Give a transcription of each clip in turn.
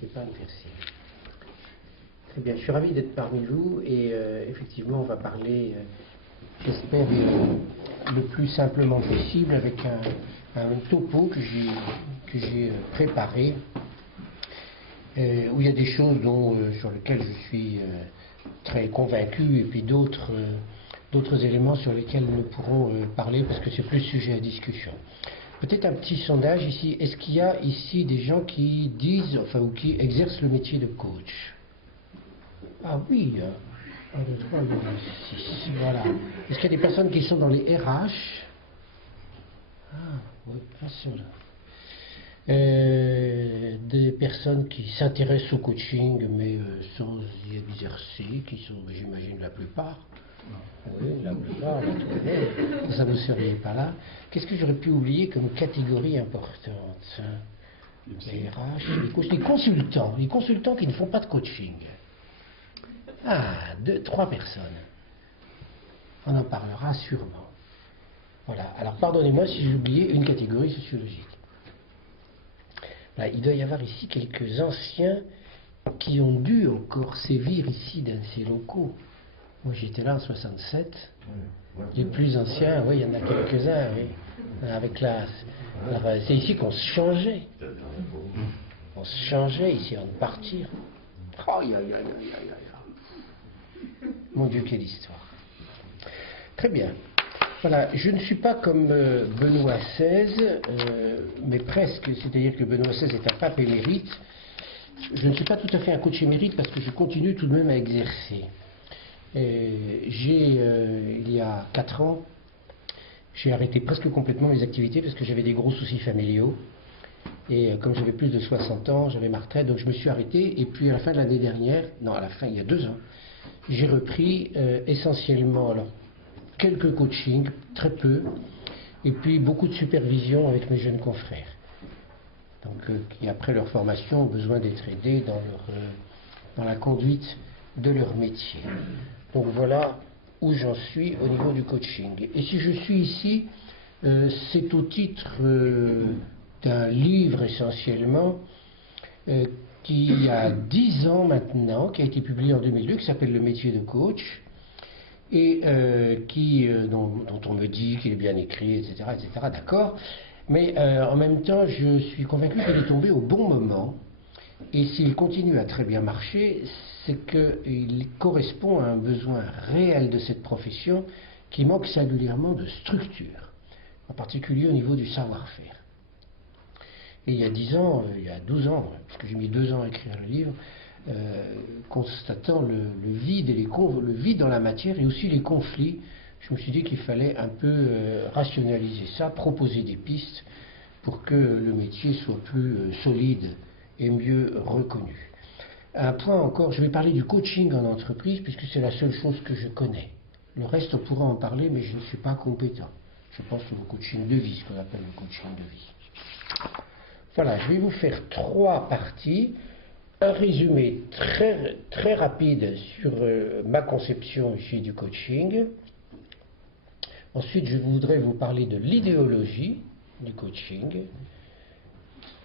n'hésitez pas à me faire signe. Très bien, je suis ravi d'être parmi vous et effectivement on va parler, j'espère, le plus simplement possible avec un topo que j'ai préparé, où il y a des choses sur lesquelles je suis très convaincu et puis d'autres éléments sur lesquels nous pourrons parler parce que c'est plus sujet à discussion. Peut-être un petit sondage ici. Est-ce qu'il y a ici des gens qui disent, enfin, ou qui exercent le métier de coach? Ah oui, 1, 2, 3, 4, 6, voilà. Est-ce qu'il y a des personnes qui sont dans les RH? Ah, oui, pas cela. Des personnes qui s'intéressent au coaching mais sans y exercer, qui sont, j'imagine, la plupart. Oui, la plupart, ça vous ne seriez pas là. Qu'est-ce que j'aurais pu oublier comme catégorie importante? Les RH, les consultants qui ne font pas de coaching. Ah, 2, 3 personnes. On en parlera sûrement. Voilà, alors pardonnez-moi si j'ai oublié une catégorie sociologique. Là, il doit y avoir ici quelques anciens qui ont dû encore sévir ici dans ces locaux. Moi j'étais là en 67. Les plus anciens, oui, il y en a quelques-uns, oui, avec classe. Alors c'est ici qu'on se changeait. On se changeait ici avant de partir. Oh, mon Dieu, quelle histoire. Très bien. Voilà, je ne suis pas comme Benoît XVI, mais presque, c'est-à-dire que Benoît XVI est un pape émérite. Je ne suis pas tout à fait un coach émérite parce que je continue tout de même à exercer. Il y a 4 ans, j'ai arrêté presque complètement mes activités parce que j'avais des gros soucis familiaux. Et comme j'avais plus de 60 ans, j'avais ma retraite, donc je me suis arrêté. Et puis à la fin de l'année dernière, non, à la fin, il y a 2 ans, j'ai repris essentiellement, alors, quelques coachings, très peu, et puis beaucoup de supervision avec mes jeunes confrères. Donc, qui après leur formation ont besoin d'être aidés dans la conduite de leur métier. Donc voilà où j'en suis au niveau du coaching. Et si je suis ici, c'est au titre d'un livre essentiellement qui a 10 ans maintenant, qui a été publié en 2002, qui s'appelle Le métier de coach, et dont on me dit qu'il est bien écrit, etc., d'accord. Mais en même temps, je suis convaincu qu'il est tombé au bon moment. Et s'il continue à très bien marcher, c'est qu'il correspond à un besoin réel de cette profession qui manque singulièrement de structure, en particulier au niveau du savoir-faire. Et il y a 12 ans, puisque j'ai mis 2 ans à écrire le livre, constatant le vide le vide dans la matière et aussi les conflits, je me suis dit qu'il fallait un peu rationaliser ça, proposer des pistes pour que le métier soit plus solide et mieux reconnu. Un point encore, je vais parler du coaching en entreprise puisque c'est la seule chose que je connais. Le reste, on pourra en parler, mais je ne suis pas compétent. Je pense au coaching de vie, ce qu'on appelle le coaching de vie. Voilà, je vais vous faire 3 parties. Un résumé très, très rapide sur ma conception ici du coaching. Ensuite, je voudrais vous parler de l'idéologie du coaching.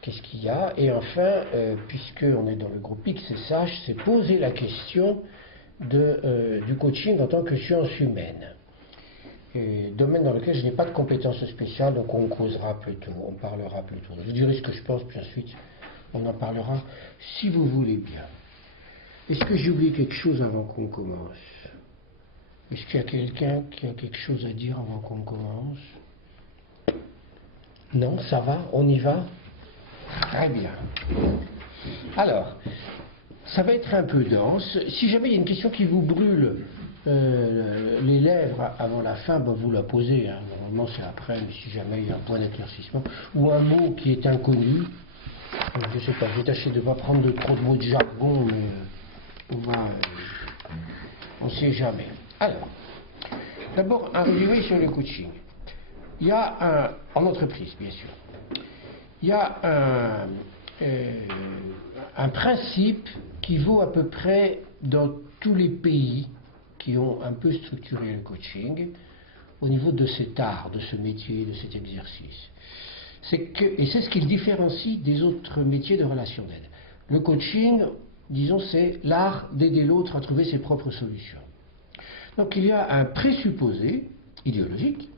Qu'est-ce qu'il y a? Et enfin, puisqu'on est dans le groupe XSH, c'est poser la question du coaching en tant que science humaine. Domaine dans lequel je n'ai pas de compétences spéciales, donc on causera plutôt, on parlera plutôt. Je dirai ce que je pense, puis ensuite on en parlera si vous voulez bien. Est-ce que j'ai oublié quelque chose avant qu'on commence? Est-ce qu'il y a quelqu'un qui a quelque chose à dire avant qu'on commence? Non, ça va, on y va? Très bien. Alors, ça va être un peu dense. Si jamais il y a une question qui vous brûle les lèvres avant la fin, ben vous la posez. Hein. Normalement, c'est après, mais si jamais il y a un point d'éclaircissement. Ou un mot qui est inconnu. Je ne sais pas, je vais tâcher de ne pas prendre trop de mots de jargon, mais on ne sait jamais. Alors, d'abord, un résumé sur le coaching. Il y a en entreprise, bien sûr, il y a un principe qui vaut à peu près dans tous les pays qui ont un peu structuré le coaching au niveau de cet art, de ce métier, de cet exercice. Et c'est ce qui le différencie des autres métiers de relation d'aide. Le coaching, disons, c'est l'art d'aider l'autre à trouver ses propres solutions. Donc il y a un présupposé idéologique,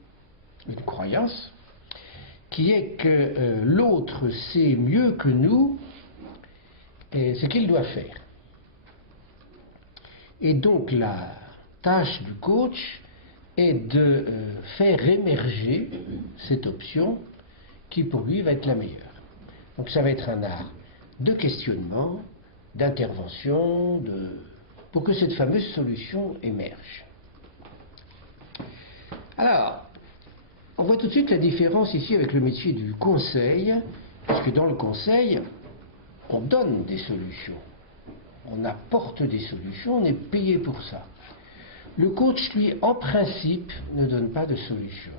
une croyance, qui est que l'autre sait mieux que nous ce qu'il doit faire. Et donc la tâche du coach est de faire émerger cette option qui pour lui va être la meilleure. Donc ça va être un art de questionnement, d'intervention, pour que cette fameuse solution émerge. Alors, on voit tout de suite la différence ici avec le métier du conseil, parce que dans le conseil, on donne des solutions, on apporte des solutions, on est payé pour ça. Le coach, lui, en principe, ne donne pas de solution.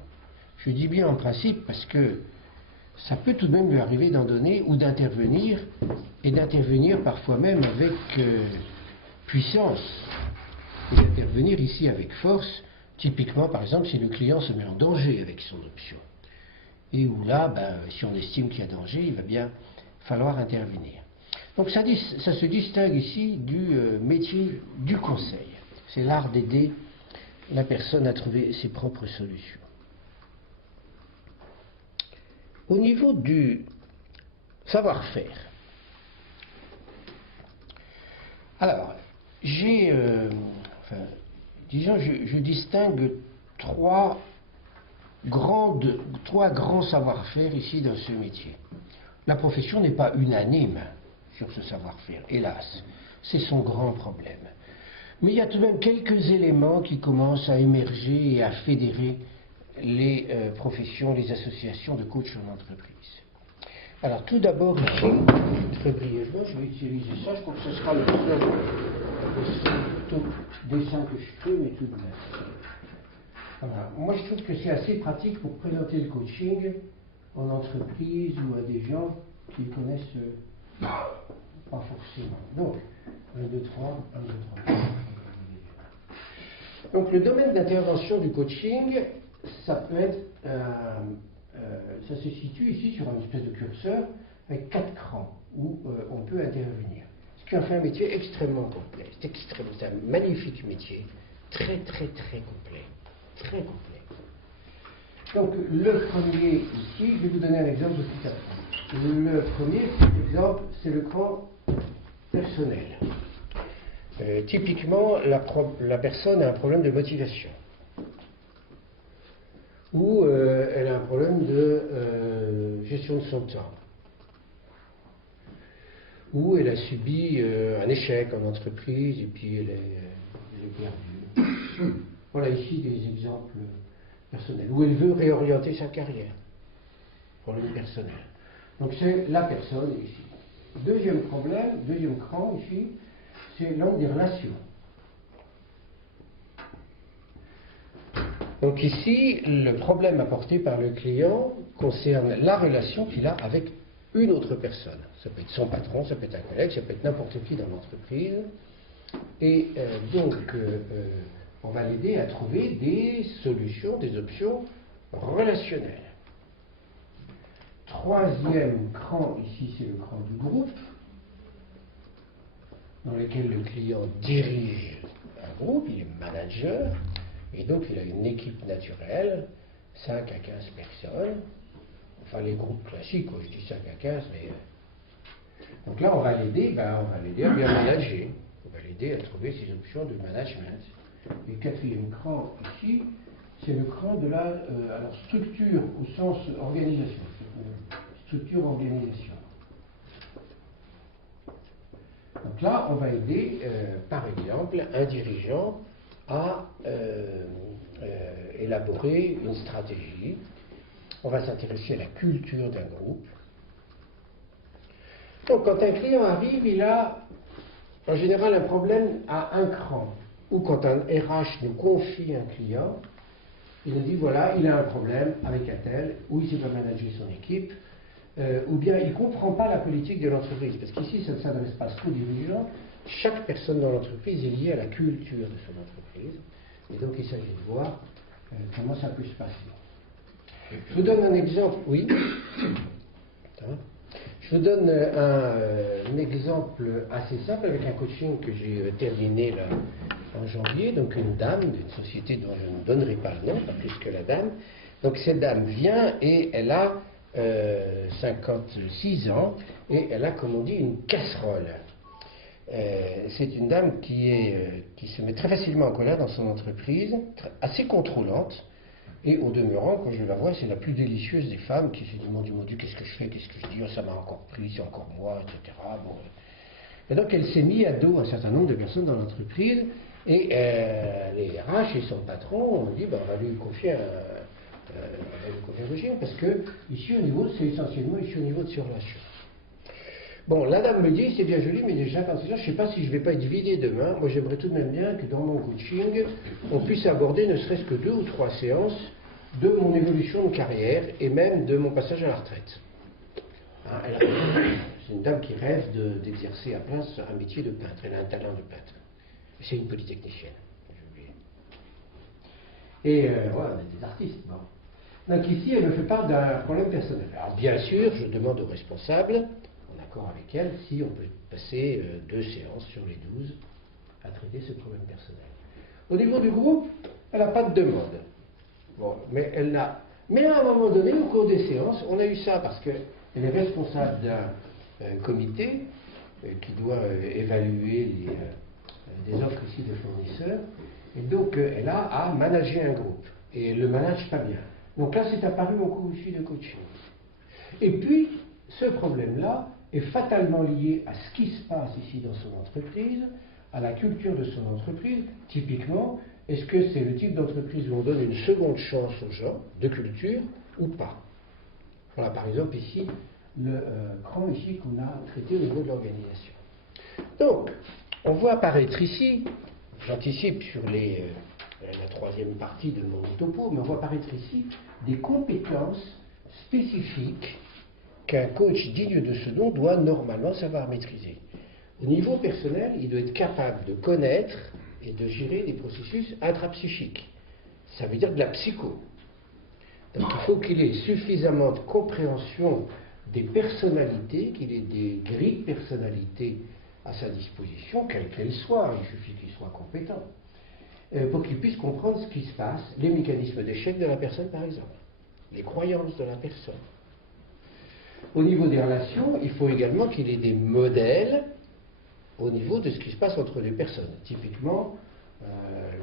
Je dis bien en principe parce que ça peut tout de même lui arriver d'en donner ou d'intervenir, et d'intervenir parfois même avec puissance, et d'intervenir ici avec force, typiquement par exemple si le client se met en danger avec son option. Et où là, si on estime qu'il y a danger, il va bien falloir intervenir. Donc ça se distingue ici du métier du conseil. C'est l'art d'aider la personne à trouver ses propres solutions. Au niveau du savoir-faire, alors, je distingue trois grands savoir-faire ici dans ce métier. La profession n'est pas unanime sur ce savoir-faire, hélas. C'est son grand problème. Mais il y a tout de même quelques éléments qui commencent à émerger et à fédérer les professions, les associations de coachs en entreprise. Alors tout d'abord, ici, très brièvement, je vais utiliser ça, je crois que ce sera le seul dessin que je fais, mais tout de même. Voilà. Moi je trouve que c'est assez pratique pour présenter le coaching en entreprise ou à des gens qui ne connaissent pas forcément. Donc, 1, 2, 3, 1, 2, 3. Donc le domaine d'intervention du coaching, ça peut être, ça se situe ici sur une espèce de curseur avec 4 crans où on peut intervenir. Ce qui en fait un métier extrêmement complet. C'est un magnifique métier, très complet, très complet. Donc le premier ici, je vais vous donner un exemple de tout à fait. Le premier exemple, c'est le cran personnel. Typiquement, la personne a un problème de motivation, ou elle a un problème de gestion de son temps, ou elle a subi un échec en entreprise et puis elle est perdue. Voilà ici des exemples personnels, où elle veut réorienter sa carrière, problème personnel. Donc c'est la personne ici. Deuxième problème, deuxième cran ici, c'est l'angle des relations. Donc ici, le problème apporté par le client concerne la relation qu'il a avec une autre personne. Ça peut être son patron, ça peut être un collègue, ça peut être n'importe qui dans l'entreprise. Et on va l'aider à trouver des solutions, des options relationnelles. Troisième cran, ici, c'est le cran du groupe, dans lequel le client dirige un groupe, il est manager, et donc il a une équipe naturelle, 5 à 15 personnes, enfin les groupes classiques, quoi, je dis 5 à 15, mais... Donc là, on va l'aider à bien manager, on va l'aider à trouver ses options de management. Et le quatrième cran ici, c'est le cran de la structure au sens organisation, structure-organisation. Donc là, on va aider, par exemple, un dirigeant à élaborer une stratégie. On va s'intéresser à la culture d'un groupe. Donc, quand un client arrive, il a en général un problème à un cran. Ou quand un RH nous confie un client, il nous dit voilà, il a un problème avec un tel, ou il ne sait pas manager son équipe, ou bien il ne comprend pas la politique de l'entreprise. Parce qu'ici, ça ne s'adresse pas qu'aux dirigeants. Chaque personne dans l'entreprise est liée à la culture de son entreprise. Et donc, il s'agit de voir comment ça peut se passer. Je vous donne un exemple. Oui. Je vous donne un exemple assez simple avec un coaching que j'ai terminé là, en janvier. Donc une dame d'une société dont je ne donnerai pas le nom, pas plus que la dame. Donc cette dame vient et elle a 56 ans et elle a, comme on dit, une casserole. C'est une dame qui se met très facilement en colère dans son entreprise, assez contrôlante. Et au demeurant, quand je la vois, c'est la plus délicieuse des femmes qui se dit mon Dieu, qu'est-ce que je fais, qu'est-ce que je dis, oh, ça m'a encore pris, c'est encore moi, etc. Bon. Et donc elle s'est mise à dos un certain nombre de personnes dans l'entreprise et les RH et son patron ont dit on va lui confier un régime parce que ici au niveau, c'est essentiellement ici au niveau de ces relations. Bon, la dame me dit, c'est bien joli, mais déjà, quand c'est ça, je ne sais pas si je ne vais pas être vidé demain. Moi, j'aimerais tout de même bien que dans mon coaching, on puisse aborder ne serait-ce que 2 ou 3 séances de mon évolution de carrière et même de mon passage à la retraite. Hein, c'est une dame qui rêve d'exercer à place un métier de peintre. Elle a un talent de peintre. C'est une polytechnicienne, j'ai oublié. Et voilà, on est des artistes, non? Donc ici, elle me fait part d'un problème personnel. Alors bien sûr, je demande au responsable, avec elle, si on peut passer 2 séances sur les 12 à traiter ce problème personnel. Au niveau du groupe, elle n'a pas de demande. Bon, mais elle n'a. Mais à un moment donné, au cours des séances, on a eu ça parce qu'elle est responsable d'un comité qui doit évaluer des offres ici de fournisseurs. Et donc, elle a à manager un groupe. Et elle ne le manage pas bien. Donc là, c'est apparu au cours ici de coaching. Et puis, ce problème-là est fatalement lié à ce qui se passe ici dans son entreprise, à la culture de son entreprise. Typiquement, est-ce que c'est le type d'entreprise où on donne une seconde chance aux gens de culture ou pas? Voilà, par exemple, ici, le cran ici qu'on a traité au niveau de l'organisation. Donc, on voit apparaître ici, j'anticipe sur la troisième partie de mon topo, mais on voit apparaître ici des compétences spécifiques qu'un coach digne de ce nom doit normalement savoir maîtriser. Au niveau personnel, il doit être capable de connaître et de gérer des processus intrapsychiques. Ça veut dire de la psycho. Donc il faut qu'il ait suffisamment de compréhension des personnalités, qu'il ait des grilles de personnalité à sa disposition, quelles qu'elles soient, il suffit qu'il soit compétent, pour qu'il puisse comprendre ce qui se passe, les mécanismes d'échec de la personne par exemple, les croyances de la personne. Au niveau des relations, il faut également qu'il ait des modèles au niveau de ce qui se passe entre les personnes. Typiquement,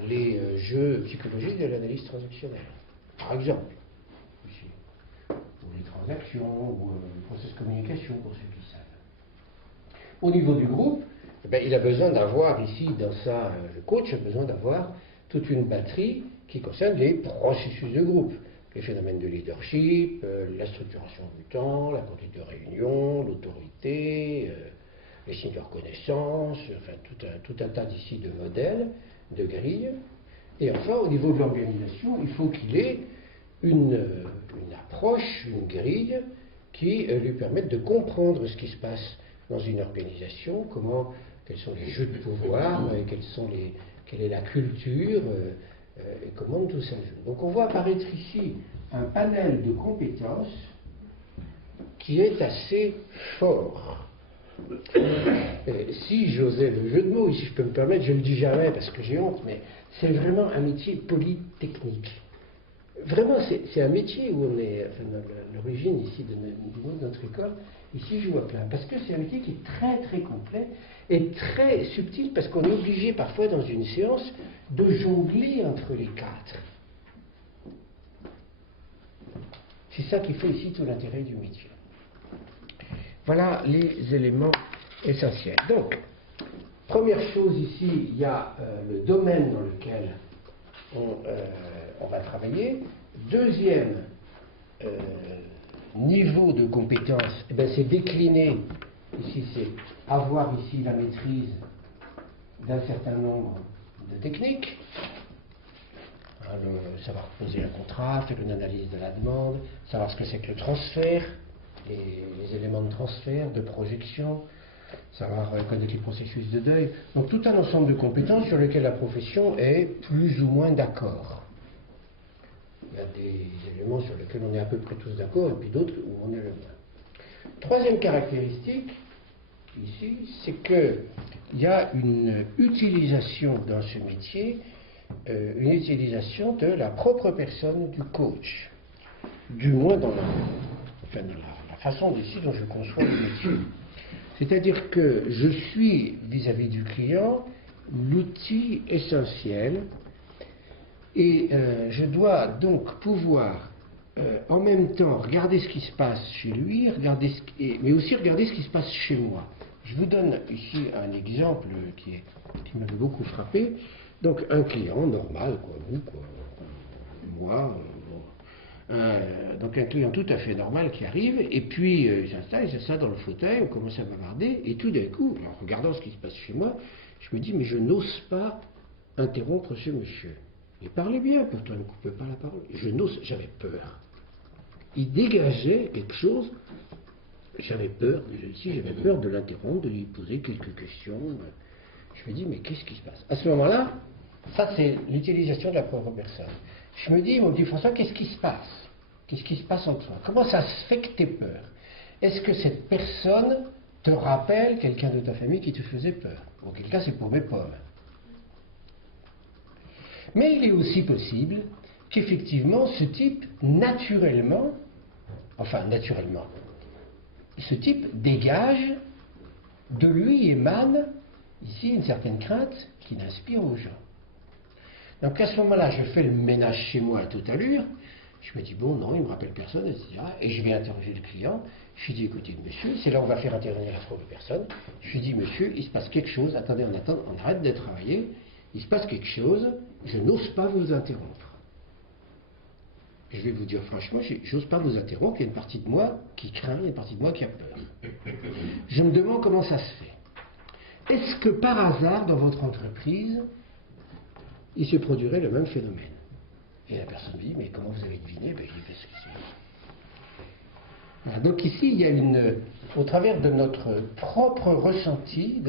les jeux psychologiques de l'analyse transactionnelle, par exemple, ici, ou les transactions, ou le processus de communication pour ceux qui savent. Au niveau du groupe, il a besoin d'avoir ici, dans ça, le coach a besoin d'avoir toute une batterie qui concerne les processus de groupe. Les phénomènes de leadership, la structuration du temps, la conduite de réunion, l'autorité, les signes de reconnaissance, enfin tout un tas d'ici de modèles, de grilles. Et enfin, au niveau de l'organisation, il faut qu'il ait une approche, une grille qui lui permette de comprendre ce qui se passe dans une organisation, quels sont les jeux de pouvoir, quelle est la culture, et comment tout ça joue. Donc on voit apparaître ici un panel de compétences qui est assez fort. Si j'osais le jeu de mots, si je peux me permettre, je ne le dis jamais parce que j'ai honte, mais c'est vraiment un métier polytechnique. Vraiment, c'est un métier où on est, enfin, l'origine ici de notre école, ici je vois plein, parce que c'est un métier qui est très très complet et très subtil, parce qu'on est obligé parfois dans une séance de jongler entre les quatre. C'est ça qui fait ici tout l'intérêt du métier. Voilà les éléments essentiels. Donc, première chose ici, il y a le domaine dans lequel on va travailler. Deuxième niveau de compétence, c'est décliner, ici c'est avoir ici la maîtrise d'un certain nombre de techniques. Savoir poser un contrat, faire une analyse de la demande, savoir ce que c'est que le transfert, les éléments de transfert, de projection, savoir connaître les processus de deuil. Donc tout un ensemble de compétences sur lesquelles la profession est plus ou moins d'accord. Il y a des éléments sur lesquels on est à peu près tous d'accord et puis d'autres où on est le moins. Troisième caractéristique, ici, c'est qu'il y a une utilisation dans ce métier, une utilisation de la propre personne du coach, du moins dans la façon ici dont je conçois le métier. C'est-à-dire que je suis vis-à-vis du client l'outil essentiel et je dois donc pouvoir en même temps regarder ce qui se passe chez lui, mais aussi regarder ce qui se passe chez moi. Je vous donne ici un exemple qui m'avait beaucoup frappé. Donc un client normal, quoi, vous, quoi, moi, donc un client tout à fait normal qui arrive, et puis il s'installe dans le fauteuil, on commence à bavarder, et tout d'un coup, en regardant ce qui se passe chez moi, je me dis, mais je n'ose pas interrompre ce monsieur. Il parlait bien, pourtant il ne coupait pas la parole. J'avais peur. Il dégageait quelque chose, j'avais peur de l'interrompre, de lui poser quelques questions. Je me dis, mais qu'est-ce qui se passe? À ce moment-là, ça c'est l'utilisation de la propre personne. Je me dis, François, qu'est-ce qui se passe? Qu'est-ce qui se passe en toi? Comment ça se fait que tu aies peur? Est-ce que cette personne te rappelle quelqu'un de ta famille qui te faisait peur? En quel cas, c'est pour mes pommes. Mais il est aussi possible qu'effectivement, ce type, ce type dégage, de lui émane ici une certaine crainte qui l'inspire aux gens. Donc à ce moment-là, je fais le ménage chez moi à toute allure, je me dis, bon, non, il ne me rappelle personne, etc. Et je vais interroger le client, je lui dis, écoutez, monsieur, c'est là où on va faire intervenir la propre personne, je lui dis, monsieur, il se passe quelque chose, attendez, on arrête de travailler, il se passe quelque chose, je n'ose pas vous interrompre. Je vais vous dire franchement, je n'ose pas vous interrompre, il y a une partie de moi qui craint, il y a une partie de moi qui a peur. Je me demande comment ça se fait. Est-ce que par hasard, dans votre entreprise, il se produirait le même phénomène? Et la personne dit, mais comment vous avez deviné? Ben, il fait ce que c'est. Voilà, donc ici, il y a au travers de notre propre ressenti,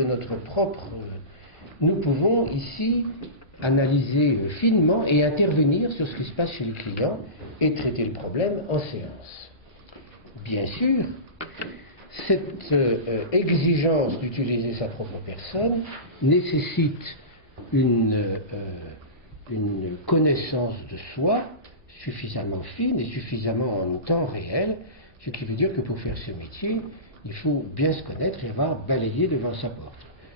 nous pouvons ici analyser finement et intervenir sur ce qui se passe chez le client et traiter le problème en séance. Bien sûr, cette exigence d'utiliser sa propre personne nécessite une connaissance de soi suffisamment fine et suffisamment en temps réel, ce qui veut dire que pour faire ce métier, il faut bien se connaître et avoir balayé devant sa porte.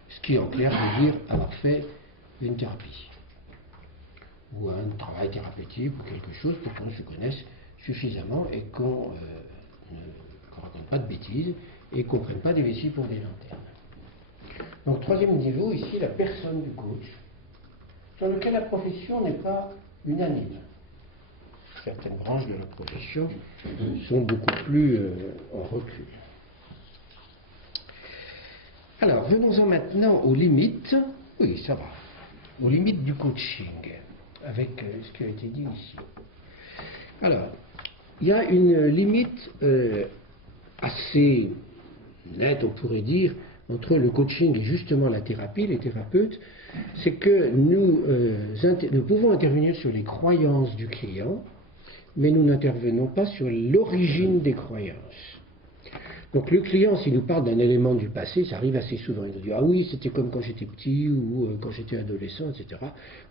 Ce qui en clair veut dire avoir fait une thérapie ou un travail thérapeutique ou quelque chose pour qu'on se connaisse suffisamment et qu'on ne raconte pas de bêtises et qu'on ne prenne pas des vessies pour des lanternes. Donc troisième niveau, ici, la personne du coach, sur lequel la profession n'est pas unanime. Certaines branches de la profession sont beaucoup plus en recul. Alors, venons-en maintenant aux limites, oui, ça va, aux limites du coaching, avec ce qui a été dit ici. Alors, il y a une limite assez nette, on pourrait dire, entre le coaching et justement la thérapie, les thérapeutes, c'est que nous pouvons intervenir sur les croyances du client, mais nous n'intervenons pas sur l'origine des croyances. Donc le client, s'il nous parle d'un élément du passé, ça arrive assez souvent. Il nous dit, ah oui, c'était comme quand j'étais petit ou quand j'étais adolescent, etc.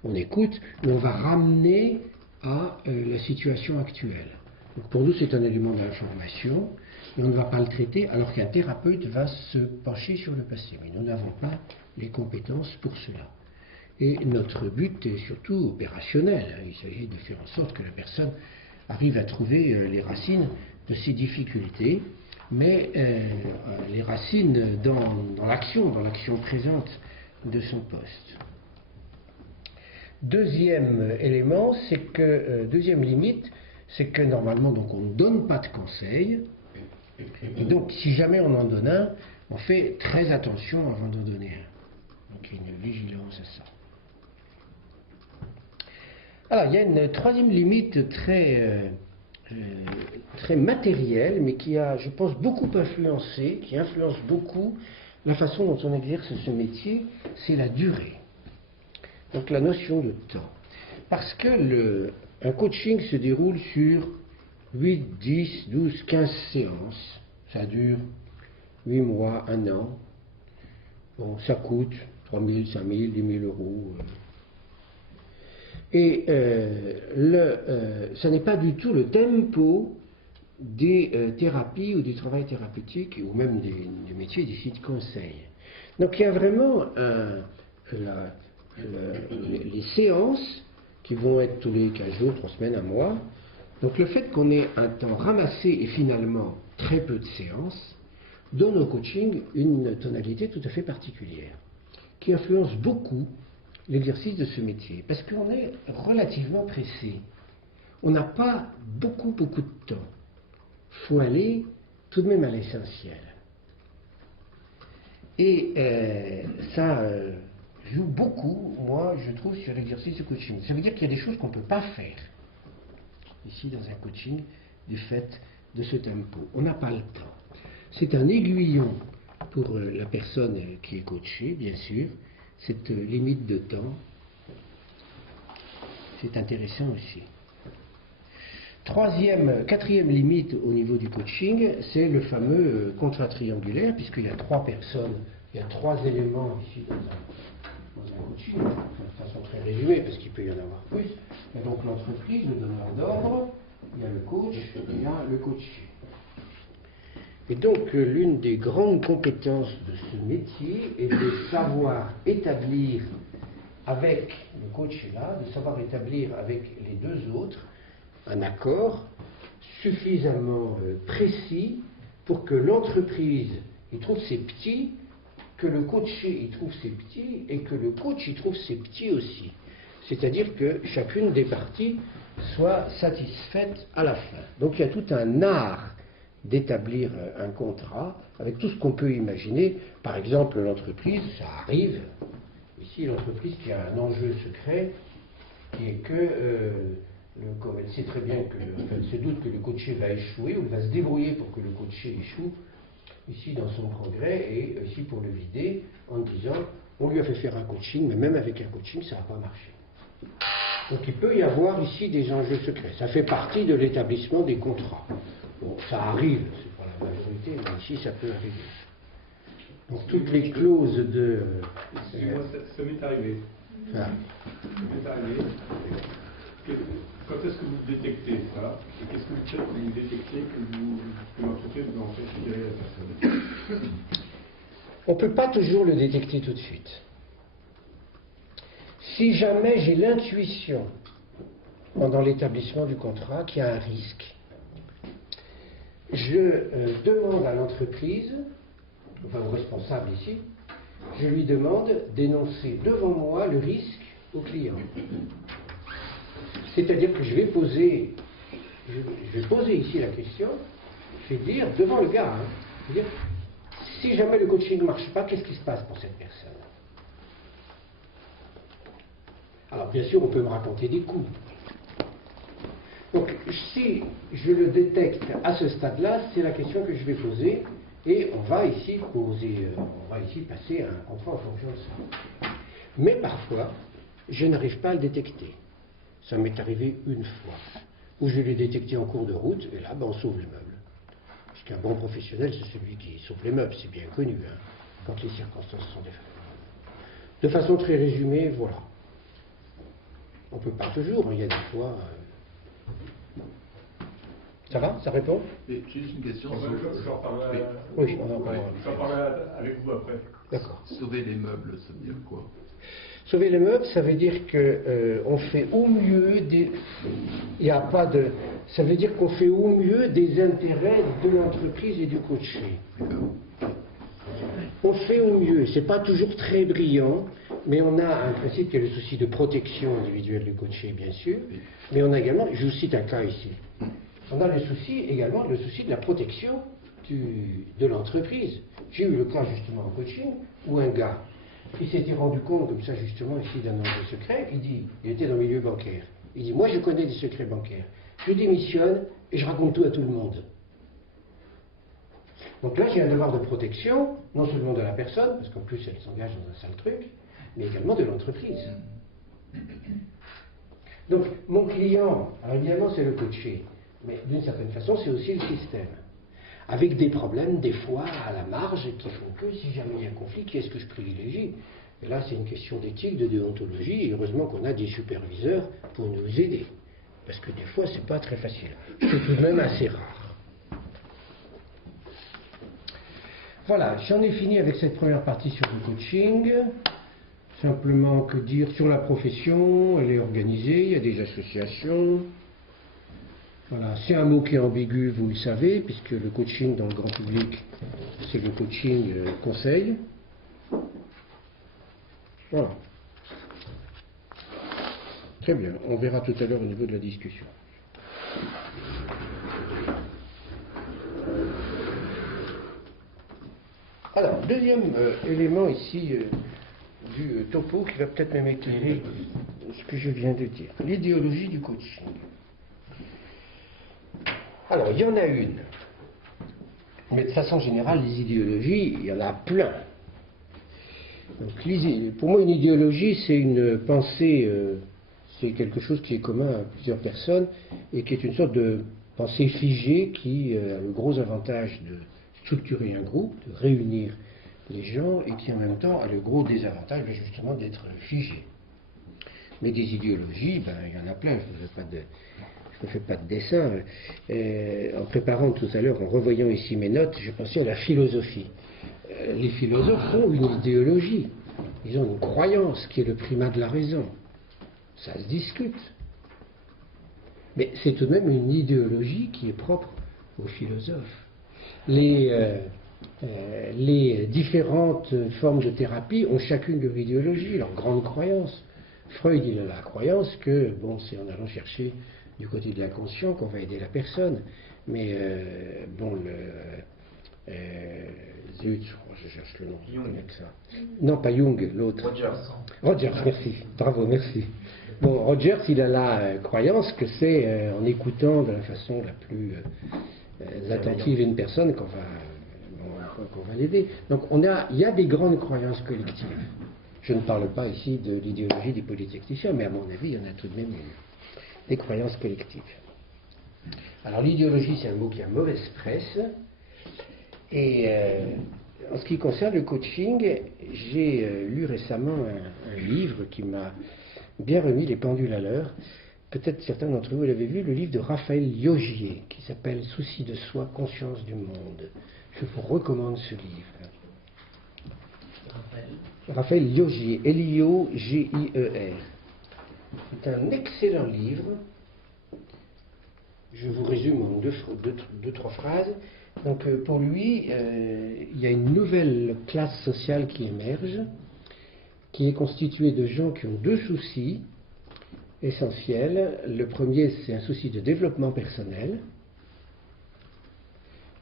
On écoute, mais on va ramener à la situation actuelle. Donc pour nous, c'est un élément d'information, mais on ne va pas le traiter, alors qu'un thérapeute va se pencher sur le passé. Mais nous n'avons pas les compétences pour cela. Et notre but est surtout opérationnel. Il s'agit de faire en sorte que la personne arrive à trouver les racines de ses difficultés, mais les racines dans l'action présente de son poste. Deuxième élément, deuxième limite, c'est que normalement donc, on ne donne pas de conseils, et donc si jamais on en donne un, on fait très attention avant d'en donner un. Donc il y a une vigilance à ça. Alors il y a une troisième limite très matérielle, mais qui a, je pense, beaucoup influencé, qui influence beaucoup la façon dont on exerce ce métier, c'est la durée. Donc la notion de temps. Parce que un coaching se déroule sur 8, 10, 12, 15 séances Ça dure 8 mois, 1 an. Bon, ça coûte 3 000, 5 000, 10 000 euros. Et ça n'est pas du tout le tempo des thérapies ou du travail thérapeutique ou même du métier d'ici de conseil. Donc il y a vraiment les séances qui vont être tous les 15 jours, 3 semaines, 1 mois. Donc le fait qu'on ait un temps ramassé et finalement très peu de séances donne au coaching une tonalité tout à fait particulière qui influence beaucoup l'exercice de ce métier parce qu'on est relativement pressé. On n'a pas beaucoup de temps. Il faut aller tout de même à l'essentiel. Et ça joue beaucoup, moi, je trouve, sur l'exercice de coaching. Ça veut dire qu'il y a des choses qu'on ne peut pas faire ici dans un coaching du fait de ce tempo. On n'a pas le temps. C'est un aiguillon pour la personne qui est coachée, bien sûr, cette limite de temps. C'est intéressant aussi. Quatrième limite au niveau du coaching, c'est le fameux contrat triangulaire, puisqu'il y a 3 personnes, il y a 3 éléments ici dans un coaching, de façon très résumée, parce qu'il peut y en avoir plus. Il y a donc l'entreprise, le donneur d'ordre, il y a le coach, il y a le coaché. Et donc l'une des grandes compétences de ce métier est de savoir établir avec le coach là, de savoir établir avec les 2 autres un accord suffisamment précis pour que l'entreprise y trouve ses petits, que le coaché y trouve ses petits et que le coach y trouve ses petits aussi. C'est-à-dire que chacune des parties soit satisfaite à la fin. Donc il y a tout un art d'établir un contrat avec tout ce qu'on peut imaginer. Par exemple, l'entreprise, ça arrive, ici l'entreprise qui a un enjeu secret, qui est que elle sait très bien elle se doute que le coaché va échouer, ou elle va se débrouiller pour que le coaché échoue, ici dans son progrès, et ici pour le vider, en disant, on lui a fait faire un coaching, mais même avec un coaching, ça n'a pas marché. Donc il peut y avoir ici des enjeux secrets. Ça fait partie de l'établissement des contrats. Bon, ça arrive, c'est pas la majorité, mais ici ça peut arriver. Donc toutes les clauses de... Excusez-moi, ça m'est arrivé. Ça m'est arrivé. Quand est-ce que vous détectez ça? Et qu'est-ce que vous faites quand vous détectez que l'entreprise vous en fait virer la personne? On ne peut pas toujours le détecter tout de suite. Si jamais j'ai l'intuition, pendant l'établissement du contrat, qu'il y a un risque, je demande à l'entreprise, enfin au responsable ici, je lui demande d'énoncer devant moi le risque au client. C'est-à-dire que je vais poser ici la question, je vais dire devant le gars, je vais dire, si jamais le coaching ne marche pas, qu'est-ce qui se passe pour cette personne? Alors bien sûr, on peut me raconter des coups. Donc si je le détecte à ce stade-là, c'est la question que je vais poser, et on va ici passer un contrat en fonction de ça. Mais parfois, je n'arrive pas à le détecter. Ça m'est arrivé une fois, où je l'ai détecté en cours de route, et là, on sauve le meuble. Parce qu'un bon professionnel, c'est celui qui sauve les meubles, c'est bien connu, quand les circonstances sont défavorables. De façon très résumée, voilà. On ne peut pas toujours, il y a des fois... Ça va? Ça répond? Et juste une question. Oui, on en parlera. J'en parlerai avec vous après. D'accord. Sauver les meubles, ça veut dire quoi? Sauver les meubles, ça veut dire qu'on fait au mieux des... Il n'y a pas de... Ça veut dire qu'on fait au mieux des intérêts de l'entreprise et du coaché. On fait au mieux. C'est pas toujours très brillant, mais on a un principe qui est le souci de protection individuelle du coaché, bien sûr. Mais on a également, je vous cite un cas ici, on a le souci également, le souci de la protection de l'entreprise. J'ai eu le cas justement en coaching où un gars qui s'était rendu compte comme ça justement ici d'un enjeu secret, il était dans le milieu bancaire. Il dit, moi je connais des secrets bancaires, je démissionne et je raconte tout à tout le monde. Donc là j'ai un devoir de protection, non seulement de la personne, parce qu'en plus elle s'engage dans un sale truc, mais également de l'entreprise. Donc mon client, alors évidemment c'est le coaché, mais d'une certaine façon c'est aussi le système. avec des problèmes, des fois, à la marge, qui font que si jamais il y a un conflit, qui est-ce que je privilégie? Et là, c'est une question d'éthique, de déontologie, et heureusement qu'on a des superviseurs pour nous aider. Parce que des fois, c'est pas très facile. C'est tout de même assez rare. Voilà, j'en ai fini avec cette première partie sur le coaching. Simplement, que dire sur la profession? Elle est organisée, il y a des associations. Voilà, c'est un mot qui est ambigu, vous le savez, puisque le coaching dans le grand public, c'est le coaching conseil. Voilà. Très bien, on verra tout à l'heure au niveau de la discussion. Alors, deuxième élément ici du topo qui va peut-être même éclairer ce que je viens de dire. L'idéologie du coaching. Alors, il y en a une. Mais de façon générale, les idéologies, il y en a plein. Donc, pour moi, une idéologie, c'est une pensée, c'est quelque chose qui est commun à plusieurs personnes et qui est une sorte de pensée figée qui a le gros avantage de structurer un groupe, de réunir les gens et qui en même temps a le gros désavantage justement d'être figé. Mais des idéologies, ben, il y en a plein, je ne fais pas de dessin. En préparant tout à l'heure, en revoyant ici mes notes, j'ai pensé à la philosophie. Les philosophes ont une idéologie, ils ont une croyance qui est le primat de la raison. Ça se discute. Mais c'est tout de même une idéologie qui est propre aux philosophes. Les différentes formes de thérapie ont chacune leur idéologie, leur grande croyance. Freud, il a la croyance que, bon, c'est en allant chercher du côté de l'inconscient qu'on va aider la personne. Mais, zut, je cherche le nom. Jung. Ça. Non, pas Jung, l'autre. Rogers, merci. Bravo, merci. Bon, Rogers, il a la croyance que c'est en écoutant de la façon la plus attentive une personne qu'on va l'aider. Donc il y a des grandes croyances collectives. Je ne parle pas ici de l'idéologie des polytechniciens, mais à mon avis, il y en a tout de même des croyances collectives. Alors l'idéologie, c'est un mot qui a mauvaise presse. Et en ce qui concerne le coaching, j'ai lu récemment un livre qui m'a bien remis les pendules à l'heure. Peut-être certains d'entre vous l'avaient vu, le livre de Raphaël Liogier, qui s'appelle « Souci de soi, conscience du monde ». Je vous recommande ce livre. Raphaël Liogier, L-I-O-G-I-E-R. C'est un excellent livre. Je vous résume en deux, trois phrases. Donc pour lui, il y a une nouvelle classe sociale qui émerge, qui est constituée de gens qui ont deux soucis essentiels. Le premier, c'est un souci de développement personnel.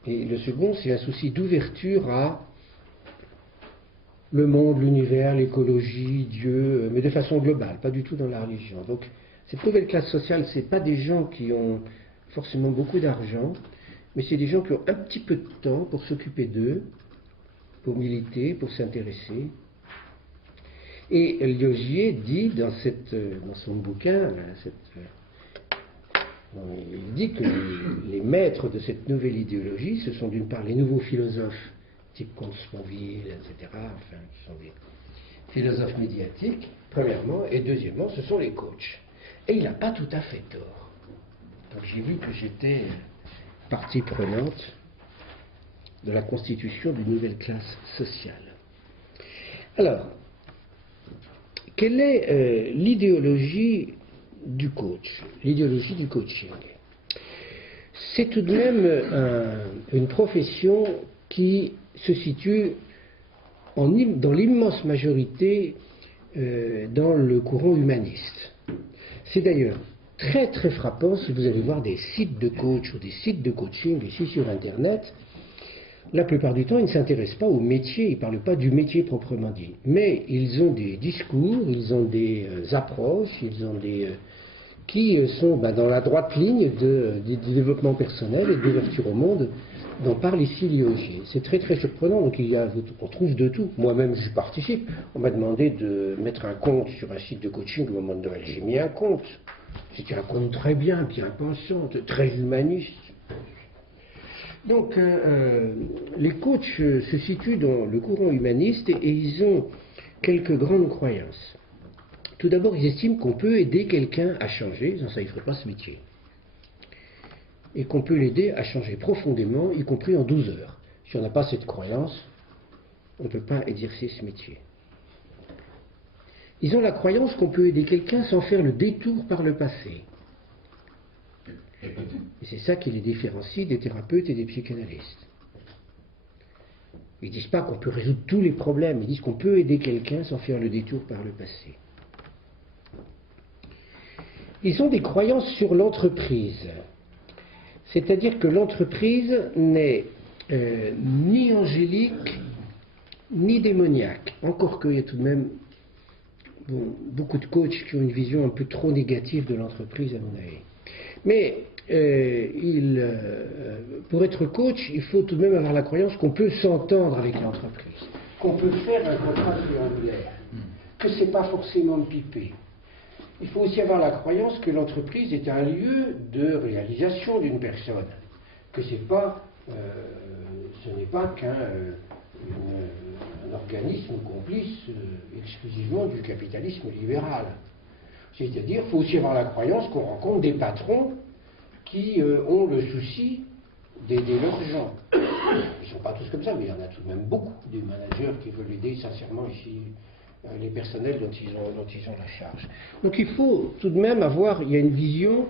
Et le second, c'est un souci d'ouverture à le monde, l'univers, l'écologie, Dieu, mais de façon globale, pas du tout dans la religion. Donc cette nouvelle classe sociale, ce n'est pas des gens qui ont forcément beaucoup d'argent, mais c'est des gens qui ont un petit peu de temps pour s'occuper d'eux, pour militer, pour s'intéresser. Et Liogier dit dans son bouquin, il dit que les maîtres de cette nouvelle idéologie, ce sont d'une part les nouveaux philosophes, type Comte Sponville, etc., enfin, qui sont des philosophes médiatiques, premièrement, et deuxièmement, ce sont les coachs. Et il n'a pas tout à fait tort. Donc j'ai vu que j'étais partie prenante de la constitution d'une nouvelle classe sociale. Alors, quelle est l'idéologie du coach, l'idéologie du coaching? C'est tout de même une profession qui se situe dans l'immense majorité dans le courant humaniste. C'est d'ailleurs très très frappant si vous allez voir des sites de coach ou des sites de coaching ici sur Internet. La plupart du temps, ils ne s'intéressent pas au métier, ils ne parlent pas du métier proprement dit. Mais ils ont des discours, ils ont des approches, ils ont qui sont dans la droite ligne du développement personnel et de l'ouverture au monde dont parle ici Liogier. C'est très très surprenant, donc on trouve de tout. Moi-même, je participe. On m'a demandé de mettre un compte sur un site de coaching au moment de Noël. J'ai mis un compte. C'était un compte très bien, bien pensant, très humaniste. Donc, les coachs se situent dans le courant humaniste et ils ont quelques grandes croyances. Tout d'abord, ils estiment qu'on peut aider quelqu'un à changer, sans ça il ne ferait pas ce métier. Et qu'on peut l'aider à changer profondément, y compris en 12 heures. Si on n'a pas cette croyance, on ne peut pas exercer ce métier. Ils ont la croyance qu'on peut aider quelqu'un sans faire le détour par le passé. Et c'est ça qui les différencie des thérapeutes et des psychanalystes. Ils ne disent pas qu'on peut résoudre tous les problèmes, ils disent qu'on peut aider quelqu'un sans faire le détour par le passé. Ils ont des croyances sur l'entreprise. C'est-à-dire que l'entreprise n'est ni angélique, ni démoniaque. Encore qu'il y a tout de même beaucoup de coachs qui ont une vision un peu trop négative de l'entreprise, à mon avis. Mais pour être coach, il faut tout de même avoir la croyance qu'on peut s'entendre avec l'entreprise, qu'on peut faire un contrat triangulaire, que ce n'est pas forcément pipé. Il faut aussi avoir la croyance que l'entreprise est un lieu de réalisation d'une personne, que ce n'est pas qu'un organisme complice exclusivement du capitalisme libéral. C'est-à-dire qu'il faut aussi avoir la croyance qu'on rencontre des patrons qui ont le souci d'aider leurs gens. Ils ne sont pas tous comme ça, mais il y en a tout de même beaucoup, des managers qui veulent aider sincèrement ici les personnels dont ils ont la charge. Donc il faut tout de même il y a une vision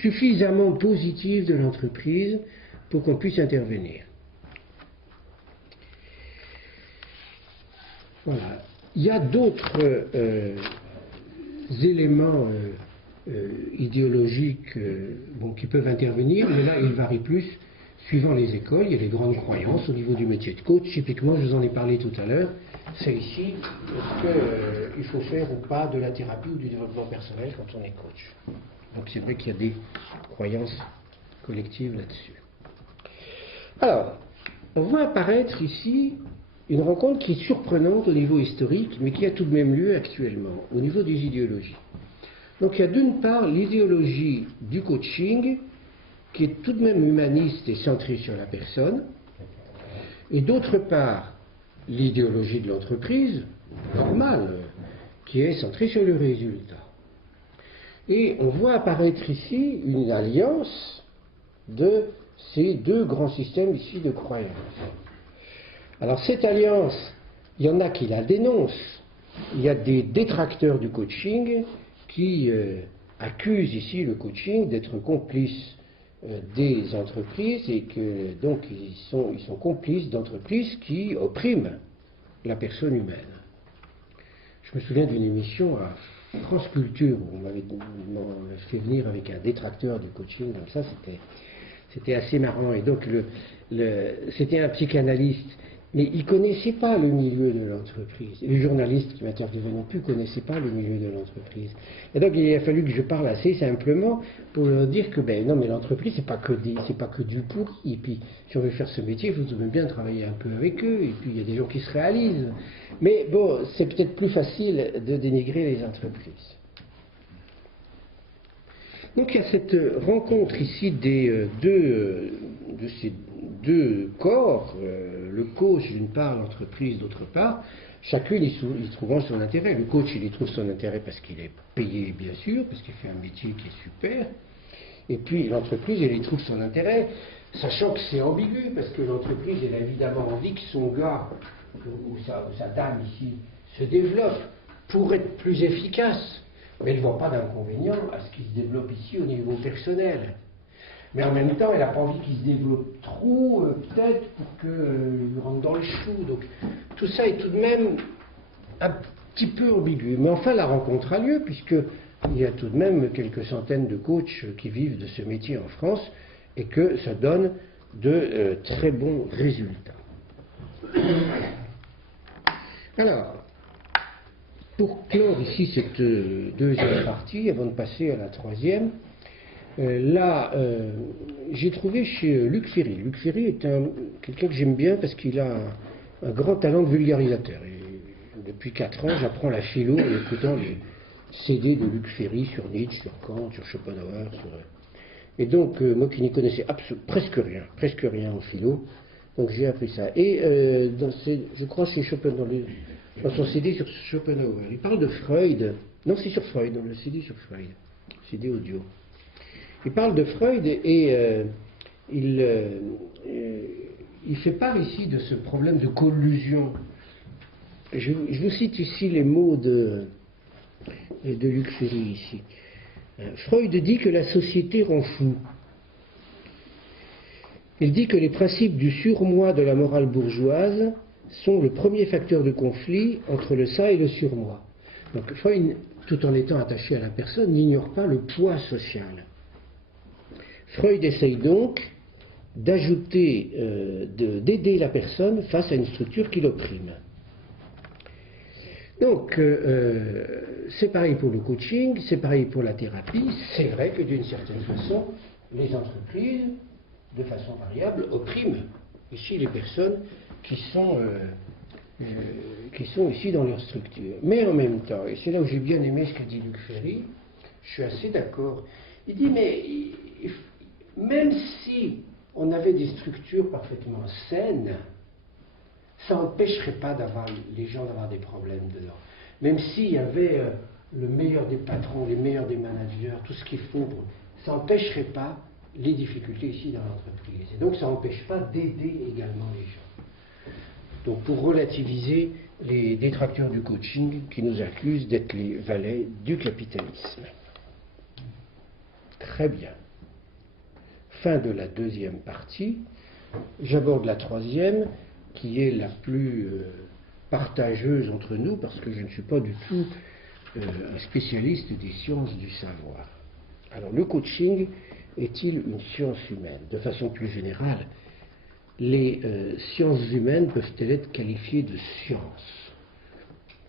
suffisamment positive de l'entreprise pour qu'on puisse intervenir. Voilà. Il y a d'autres éléments idéologiques qui peuvent intervenir, mais là ils varient plus suivant les écoles. Il y a les grandes croyances au niveau du métier de coach. Typiquement, je vous en ai parlé tout à l'heure, c'est ici, est-ce qu'il faut faire ou pas de la thérapie ou du développement personnel quand on est coach. Donc c'est vrai qu'il y a des croyances collectives là-dessus. Alors, on voit apparaître ici une rencontre qui est surprenante au niveau historique, mais qui a tout de même lieu actuellement, au niveau des idéologies. Donc il y a d'une part l'idéologie du coaching, qui est tout de même humaniste et centrée sur la personne, et d'autre part l'idéologie de l'entreprise, normale, qui est centrée sur le résultat. Et on voit apparaître ici une alliance de ces deux grands systèmes ici de croyances. Alors cette alliance, il y en a qui la dénoncent. Il y a des détracteurs du coaching qui accusent ici le coaching d'être complice des entreprises et que donc ils sont complices d'entreprises qui oppriment la personne humaine. Je me souviens d'une émission à France Culture où on m'avait fait venir avec un détracteur du coaching, comme ça c'était assez marrant. Et donc c'était un psychanalyste, mais il ne connaissait pas le milieu de l'entreprise. Les journalistes qui m'interviewaient non plus ne connaissaient pas le milieu de l'entreprise. Et donc il a fallu que je parle assez simplement pour leur dire que non, mais l'entreprise c'est pas que du pourri. Et puis si on veut faire ce métier, il faut tout de même bien travailler un peu avec eux. Et puis il y a des gens qui se réalisent. Mais bon, c'est peut-être plus facile de dénigrer les entreprises. Donc il y a cette rencontre ici de ces deux corps, le coach d'une part, l'entreprise d'autre part, chacune y trouvant son intérêt. Le coach il y trouve son intérêt parce qu'il est payé bien sûr, parce qu'il fait un métier qui est super, et puis l'entreprise elle y trouve son intérêt, sachant que c'est ambigu, parce que l'entreprise elle a évidemment envie que son gars ou sa dame ici se développe pour être plus efficace. Mais elle ne voit pas d'inconvénient à ce qu'il se développe ici au niveau personnel. Mais en même temps, elle n'a pas envie qu'il se développe trop, peut-être, pour qu'il rentre dans le chou. Donc, tout ça est tout de même un petit peu ambigu. Mais enfin, la rencontre a lieu, puisqu'il y a tout de même quelques centaines de coachs qui vivent de ce métier en France, et que ça donne de très bons résultats. Alors, pour clore ici cette deuxième partie, avant de passer à la troisième, j'ai trouvé chez Luc Ferry. Luc Ferry est quelqu'un que j'aime bien parce qu'il a un grand talent de vulgarisateur. Et depuis 4 ans, j'apprends la philo en écoutant les CD de Luc Ferry sur Nietzsche, sur Kant, sur Schopenhauer. Et donc, moi qui n'y connaissais presque rien en philo, donc j'ai appris ça. Et je crois chez Schopenhauer, dans son CD sur Schopenhauer, il parle de Freud. Non, c'est sur Freud, dans le CD sur Freud, CD audio. Il parle de Freud et il fait part ici de ce problème de collusion. Je vous cite ici les mots de Luc Ferry ici. Freud dit que la société rend fou. Il dit que les principes du surmoi de la morale bourgeoise sont le premier facteur de conflit entre le ça et le surmoi. Donc Freud, tout en étant attaché à la personne, n'ignore pas le poids social. Freud essaye donc d'ajouter, d'aider la personne face à une structure qui l'opprime. Donc, c'est pareil pour le coaching, c'est pareil pour la thérapie. C'est vrai que d'une certaine façon, les entreprises, de façon variable, oppriment ici les personnes qui sont ici dans leur structure. Mais en même temps, et c'est là où j'ai bien aimé ce qu'a dit Luc Ferry, je suis assez d'accord. Il dit, mais même si on avait des structures parfaitement saines, ça n'empêcherait pas les gens d'avoir des problèmes dedans. Même s'il y avait le meilleur des patrons, les meilleurs des managers, tout ce qu'il faut, ça n'empêcherait pas les difficultés ici dans l'entreprise. Et donc ça n'empêche pas d'aider également les gens. Donc pour relativiser les détracteurs du coaching qui nous accusent d'être les valets du capitalisme. Très bien. Fin de la deuxième partie. J'aborde la troisième, qui est la plus partageuse entre nous, parce que je ne suis pas du tout un spécialiste des sciences du savoir. Alors, le coaching est-il une science humaine? De façon plus générale, les sciences humaines peuvent-elles être qualifiées de sciences?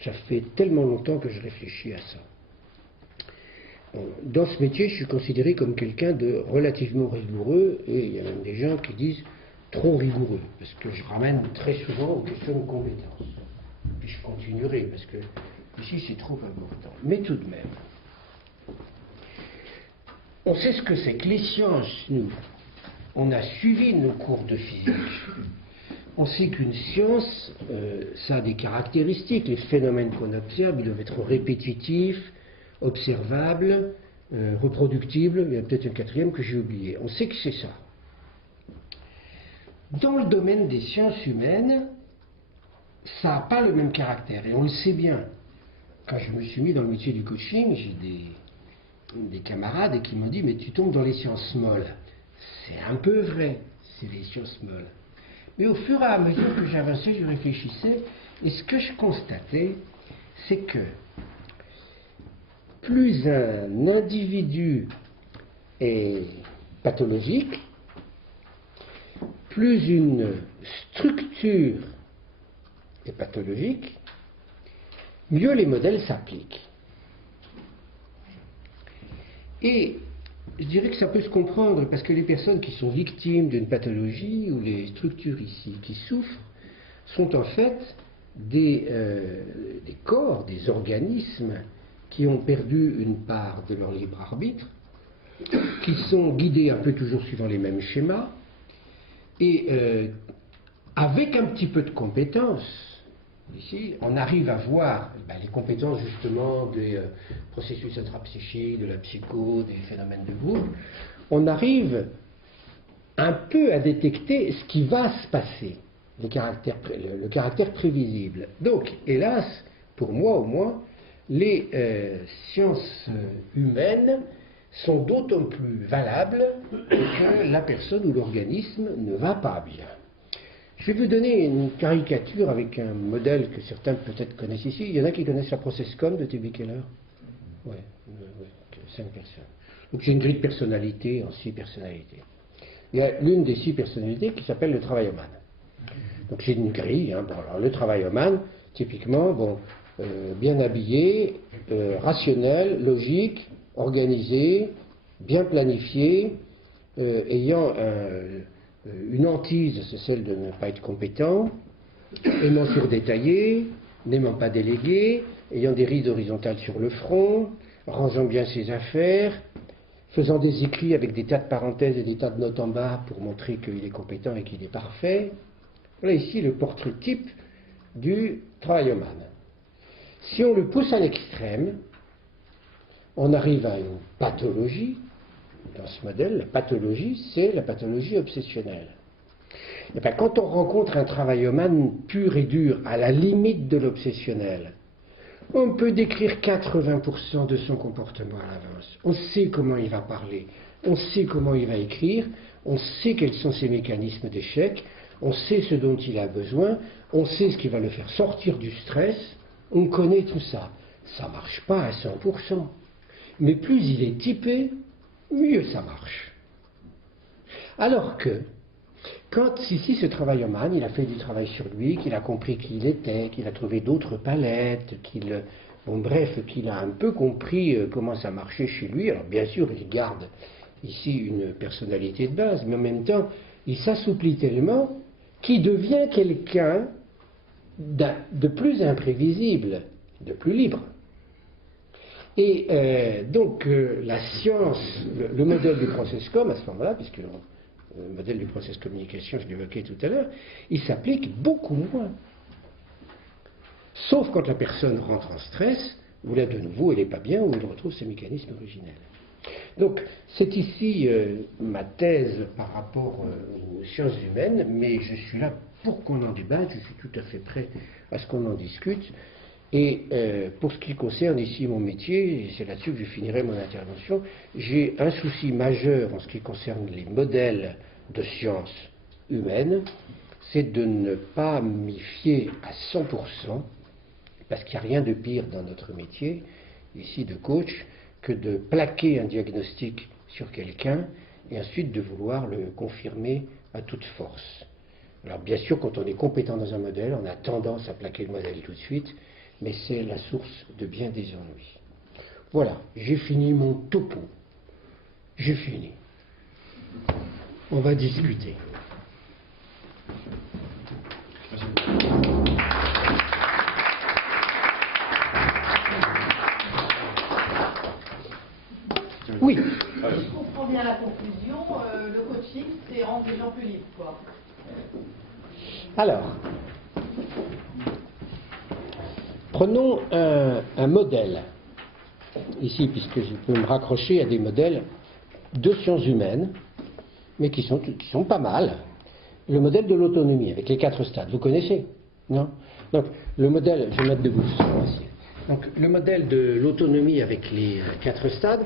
Ça fait tellement longtemps que je réfléchis à ça. Bon, dans ce métier, je suis considéré comme quelqu'un de relativement rigoureux, et il y a même des gens qui disent trop rigoureux, parce que je ramène très souvent aux questions de compétences. Puis je continuerai, parce que ici c'est trop important. Mais tout de même, on sait ce que c'est que les sciences, nous. On a suivi nos cours de physique. On sait qu'une science, ça a des caractéristiques. Les phénomènes qu'on observe, ils doivent être répétitifs, observables, reproductibles. Il y a peut-être un quatrième que j'ai oublié. On sait que c'est ça. Dans le domaine des sciences humaines, ça n'a pas le même caractère, et on le sait bien. Quand je me suis mis dans le métier du coaching, j'ai des camarades qui m'ont dit « mais tu tombes dans les sciences molles ». C'est un peu vrai, c'est les sciences molles. Mais au fur et à mesure que j'avançais, je réfléchissais, et ce que je constatais, c'est que plus un individu est pathologique, plus une structure est pathologique, mieux les modèles s'appliquent. Et je dirais que ça peut se comprendre parce que les personnes qui sont victimes d'une pathologie ou les structures ici qui souffrent sont en fait des corps, des organismes qui ont perdu une part de leur libre arbitre, qui sont guidés un peu toujours suivant les mêmes schémas, et avec un petit peu de compétences, ici, on arrive à voir les compétences justement des processus intrapsychiques, de la psycho, des phénomènes de groupe, on arrive un peu à détecter ce qui va se passer, le caractère prévisible. Donc, hélas, pour moi au moins, les sciences humaines sont d'autant plus valables que la personne ou l'organisme ne va pas bien. Je vais vous donner une caricature avec un modèle que certains peut-être connaissent ici. Il y en a qui connaissent la process-com de T.B. Keller? Oui, 5 personnes. Donc j'ai une grille de personnalité en 6 personnalités. Il y a l'une des 6 personnalités qui s'appelle le travailloman. Donc j'ai une grille. Bon, alors, le travailloman, typiquement, bien habillé, rationnel, logique, organisé, bien planifié, ayant une hantise, c'est celle de ne pas être compétent, aimant surdétailler, n'aimant pas déléguer, ayant des rides horizontales sur le front, rangeant bien ses affaires, faisant des écrits avec des tas de parenthèses et des tas de notes en bas pour montrer qu'il est compétent et qu'il est parfait. Voilà ici le portrait type du travaillomane. Si on le pousse à l'extrême, on arrive à une pathologie. Dans ce modèle, la pathologie, c'est la pathologie obsessionnelle. Et bien, quand on rencontre un travaillomane pur et dur, à la limite de l'obsessionnel, on peut décrire 80% de son comportement à l'avance. On sait comment il va parler, on sait comment il va écrire, on sait quels sont ses mécanismes d'échec, on sait ce dont il a besoin, on sait ce qui va le faire sortir du stress, on connaît tout ça. Ça ne marche pas à 100%. Mais plus il est typé, mieux ça marche. Alors que, quand ici ce travaillomane, il a fait du travail sur lui, qu'il a compris qui il était, qu'il a trouvé d'autres palettes, qu'il a un peu compris comment ça marchait chez lui. Alors bien sûr, il garde ici une personnalité de base, mais en même temps, il s'assouplit tellement qu'il devient quelqu'un de plus imprévisible, de plus libre. Et donc la science, le modèle du process com à ce moment-là, puisque le modèle du process communication, je l'évoquais tout à l'heure, il s'applique beaucoup moins. Sauf quand la personne rentre en stress, où là de nouveau elle n'est pas bien, où elle retrouve ses mécanismes originels. Donc c'est ici ma thèse par rapport aux sciences humaines, mais je suis là pour qu'on en débatte, je suis tout à fait prêt à ce qu'on en discute. Et pour ce qui concerne ici mon métier, et c'est là-dessus que je finirai mon intervention, j'ai un souci majeur en ce qui concerne les modèles de sciences humaines, c'est de ne pas m'y fier à 100%, parce qu'il n'y a rien de pire dans notre métier, ici de coach, que de plaquer un diagnostic sur quelqu'un et ensuite de vouloir le confirmer à toute force. Alors bien sûr, quand on est compétent dans un modèle, on a tendance à plaquer le modèle tout de suite, mais c'est la source de bien des ennuis. Voilà, j'ai fini mon topo. J'ai fini. On va discuter. Oui. Si je comprends bien la conclusion, le coaching, c'est rendre les gens plus libres, quoi. Alors, prenons un modèle, ici, puisque je peux me raccrocher à des modèles de sciences humaines, mais qui sont pas mal. Le modèle de l'autonomie, avec les 4 stades, vous connaissez? Non? Donc, le modèle, je vais mettre debout, donc, le modèle de l'autonomie avec les 4 stades,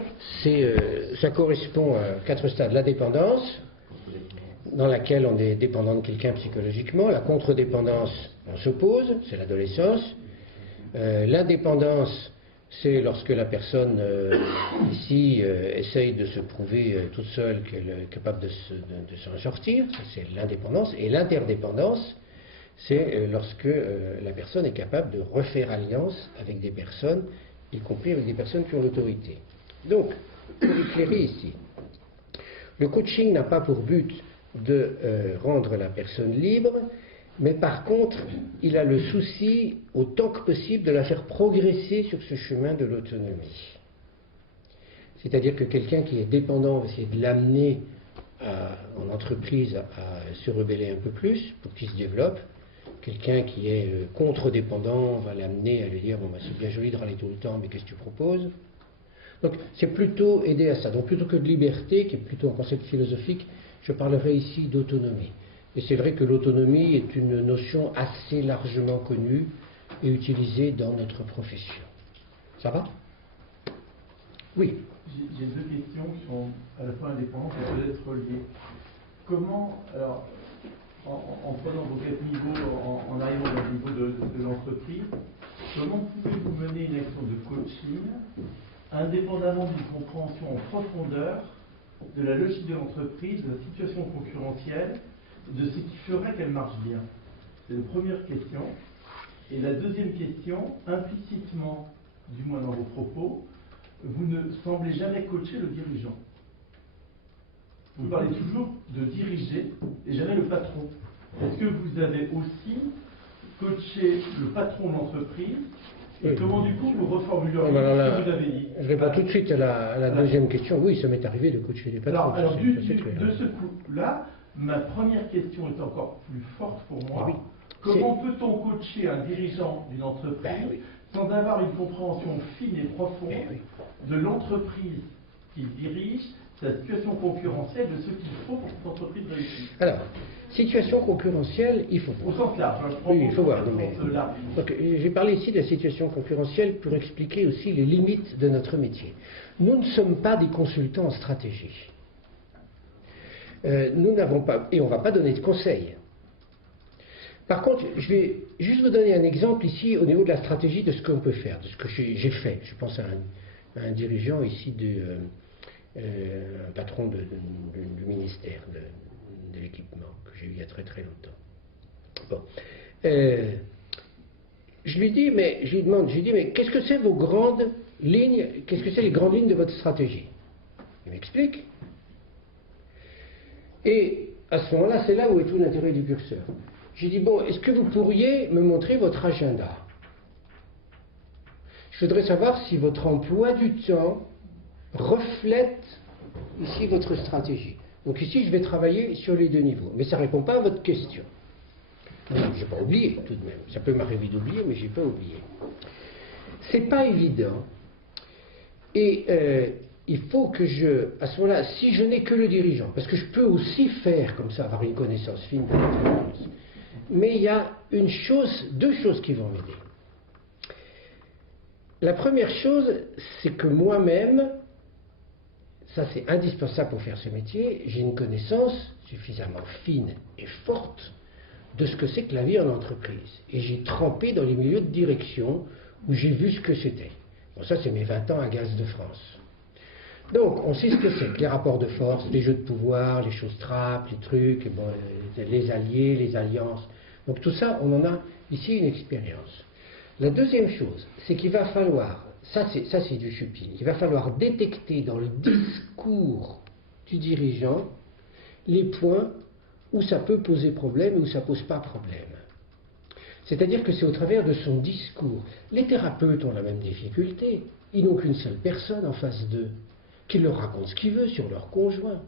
ça correspond à 4 stades. La dépendance, dans laquelle on est dépendant de quelqu'un psychologiquement. La contre-dépendance, on s'oppose, c'est l'adolescence. L'indépendance, c'est lorsque la personne, ici, essaye de se prouver toute seule qu'elle est capable de s'en sortir, ça c'est l'indépendance. Et l'interdépendance, c'est lorsque la personne est capable de refaire alliance avec des personnes, y compris avec des personnes qui ont l'autorité. Donc, pour éclairer ici, le coaching n'a pas pour but de rendre la personne libre, mais par contre, il a le souci, autant que possible, de la faire progresser sur ce chemin de l'autonomie. C'est-à-dire que quelqu'un qui est dépendant, on va essayer de l'amener en entreprise à se rebeller un peu plus pour qu'il se développe. Quelqu'un qui est contre-dépendant, on va l'amener à lui dire « bon, ben, c'est bien joli de râler tout le temps, mais qu'est-ce que tu proposes ?» Donc c'est plutôt aider à ça. Donc plutôt que de liberté, qui est plutôt un concept philosophique, je parlerai ici d'autonomie. Et c'est vrai que l'autonomie est une notion assez largement connue et utilisée dans notre profession. Ça va? Oui. J'ai 2 questions qui sont à la fois indépendantes et peut-être reliées. Comment, alors, en prenant vos 4 niveaux, en arrivant au niveau de l'entreprise, comment pouvez-vous mener une action de coaching indépendamment d'une compréhension en profondeur de la logique de l'entreprise, de la situation concurrentielle, de ce qui ferait qu'elle marche bien? C'est la première question. Et la deuxième question, implicitement, du moins dans vos propos, vous ne semblez jamais coacher le dirigeant. Vous parlez toujours de diriger et jamais le patron. Est-ce que vous avez aussi coaché le patron de l'entreprise Et comment du coup vous reformuleriez Alors là, ce que vous avez dit? je réponds tout de suite à la deuxième question. Oui, ça m'est arrivé de coacher des patrons. Alors ça, de c'est clair. ce coup-là, ma première question est encore plus forte pour moi. Oui. Comment peut-on coacher un dirigeant d'une entreprise Ben oui. sans avoir une compréhension fine et profonde Ben oui. de l'entreprise qu'il dirige, sa situation concurrentielle, de ce qu'il faut pour que cette entreprise réussisse? Alors, situation concurrentielle, il faut Au voir. sens large, hein, je prends Oui, il faut voir. au Mais... sens large. Donc, j'ai parlé ici de la situation concurrentielle pour expliquer aussi les limites de notre métier. Nous ne sommes pas des consultants en stratégie. Nous n'avons pas, et on ne va pas donner de conseils. Par contre, je vais juste vous donner un exemple ici au niveau de la stratégie de ce qu'on peut faire, de ce que j'ai fait. Je pense à un dirigeant ici, un patron du ministère de l'équipement que j'ai eu il y a très très longtemps. Bon. Je lui demande, mais qu'est-ce que c'est vos grandes lignes, qu'est-ce que c'est les grandes lignes de votre stratégie? Il m'explique. Et à ce moment-là, c'est là où est tout l'intérêt du curseur. J'ai dit, bon, est-ce que vous pourriez me montrer votre agenda? Je voudrais savoir si votre emploi du temps reflète ici votre stratégie. Donc ici, je vais travailler sur les deux niveaux. Mais ça ne répond pas à votre question. Je n'ai pas oublié tout de même. Ça peut m'arriver d'oublier, mais je n'ai pas oublié. C'est pas évident. Et il faut que à ce moment-là, si je n'ai que le dirigeant, parce que je peux aussi faire comme ça, avoir une connaissance fine de l'entreprise, mais il y a deux choses qui vont m'aider. La première chose, c'est que moi-même, ça c'est indispensable pour faire ce métier, j'ai une connaissance suffisamment fine et forte de ce que c'est que la vie en entreprise. Et j'ai trempé dans les milieux de direction où j'ai vu ce que c'était. Bon, ça c'est mes 20 ans à Gaz de France. Donc, on sait ce que c'est, que les rapports de force, les jeux de pouvoir, les choses trappes, les trucs, bon, les alliés, les alliances. Donc tout ça, on en a ici une expérience. La deuxième chose, c'est qu'il va falloir, ça c'est du shopping, il va falloir détecter dans le discours du dirigeant les points où ça peut poser problème et où ça ne pose pas problème. C'est-à-dire que c'est au travers de son discours. Les thérapeutes ont la même difficulté. Ils n'ont qu'une seule personne en face d'eux qui leur raconte ce qu'il veut sur leur conjoint.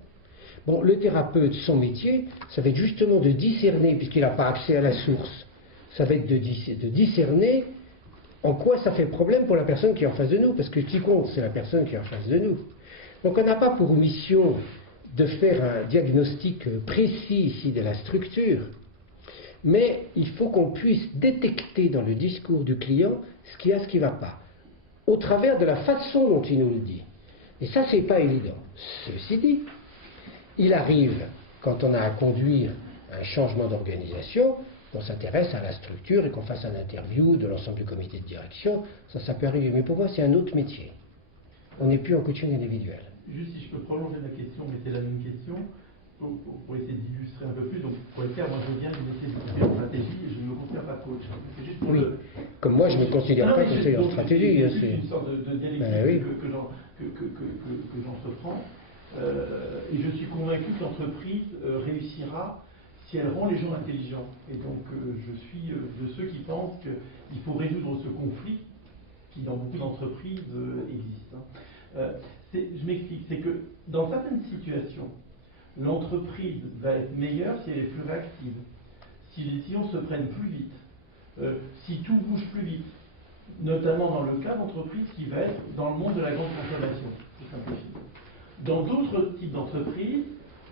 Bon, le thérapeute, son métier, ça va être justement de discerner, puisqu'il n'a pas accès à la source, ça va être de discerner en quoi ça fait problème pour la personne qui est en face de nous, parce que ce qui compte, c'est la personne qui est en face de nous. Donc on n'a pas pour mission de faire un diagnostic précis ici de la structure, mais il faut qu'on puisse détecter dans le discours du client ce qu'il y a, ce qui ne va pas, au travers de la façon dont il nous le dit. Et ça, c'est pas évident. Ceci dit, il arrive, quand on a à conduire un changement d'organisation, qu'on s'intéresse à la structure et qu'on fasse un interview de l'ensemble du comité de direction, ça peut arriver. Mais pour moi, c'est un autre métier. On n'est plus en coaching individuel. Juste si je peux prolonger la question, mais c'est la même question, donc, pour essayer d'illustrer un peu plus, donc pour le faire, moi je viens d'essayer de faire une stratégie et je ne me considère pas coach. C'est juste pour Comme moi, je ne me considère pas conseiller en stratégie. C'est une sorte de dialectique que j'entreprends. Et je suis convaincu que l'entreprise réussira si elle rend les gens intelligents. Et donc je suis de ceux qui pensent qu'il faut résoudre ce conflit qui dans beaucoup d'entreprises existe. Je m'explique, c'est que dans certaines situations, l'entreprise va être meilleure si elle est plus réactive, si les décisions se prennent plus vite, si tout bouge plus vite, notamment dans le cas d'entreprises qui va être dans le monde de la grande consommation, je simplifie. Dans d'autres types d'entreprises,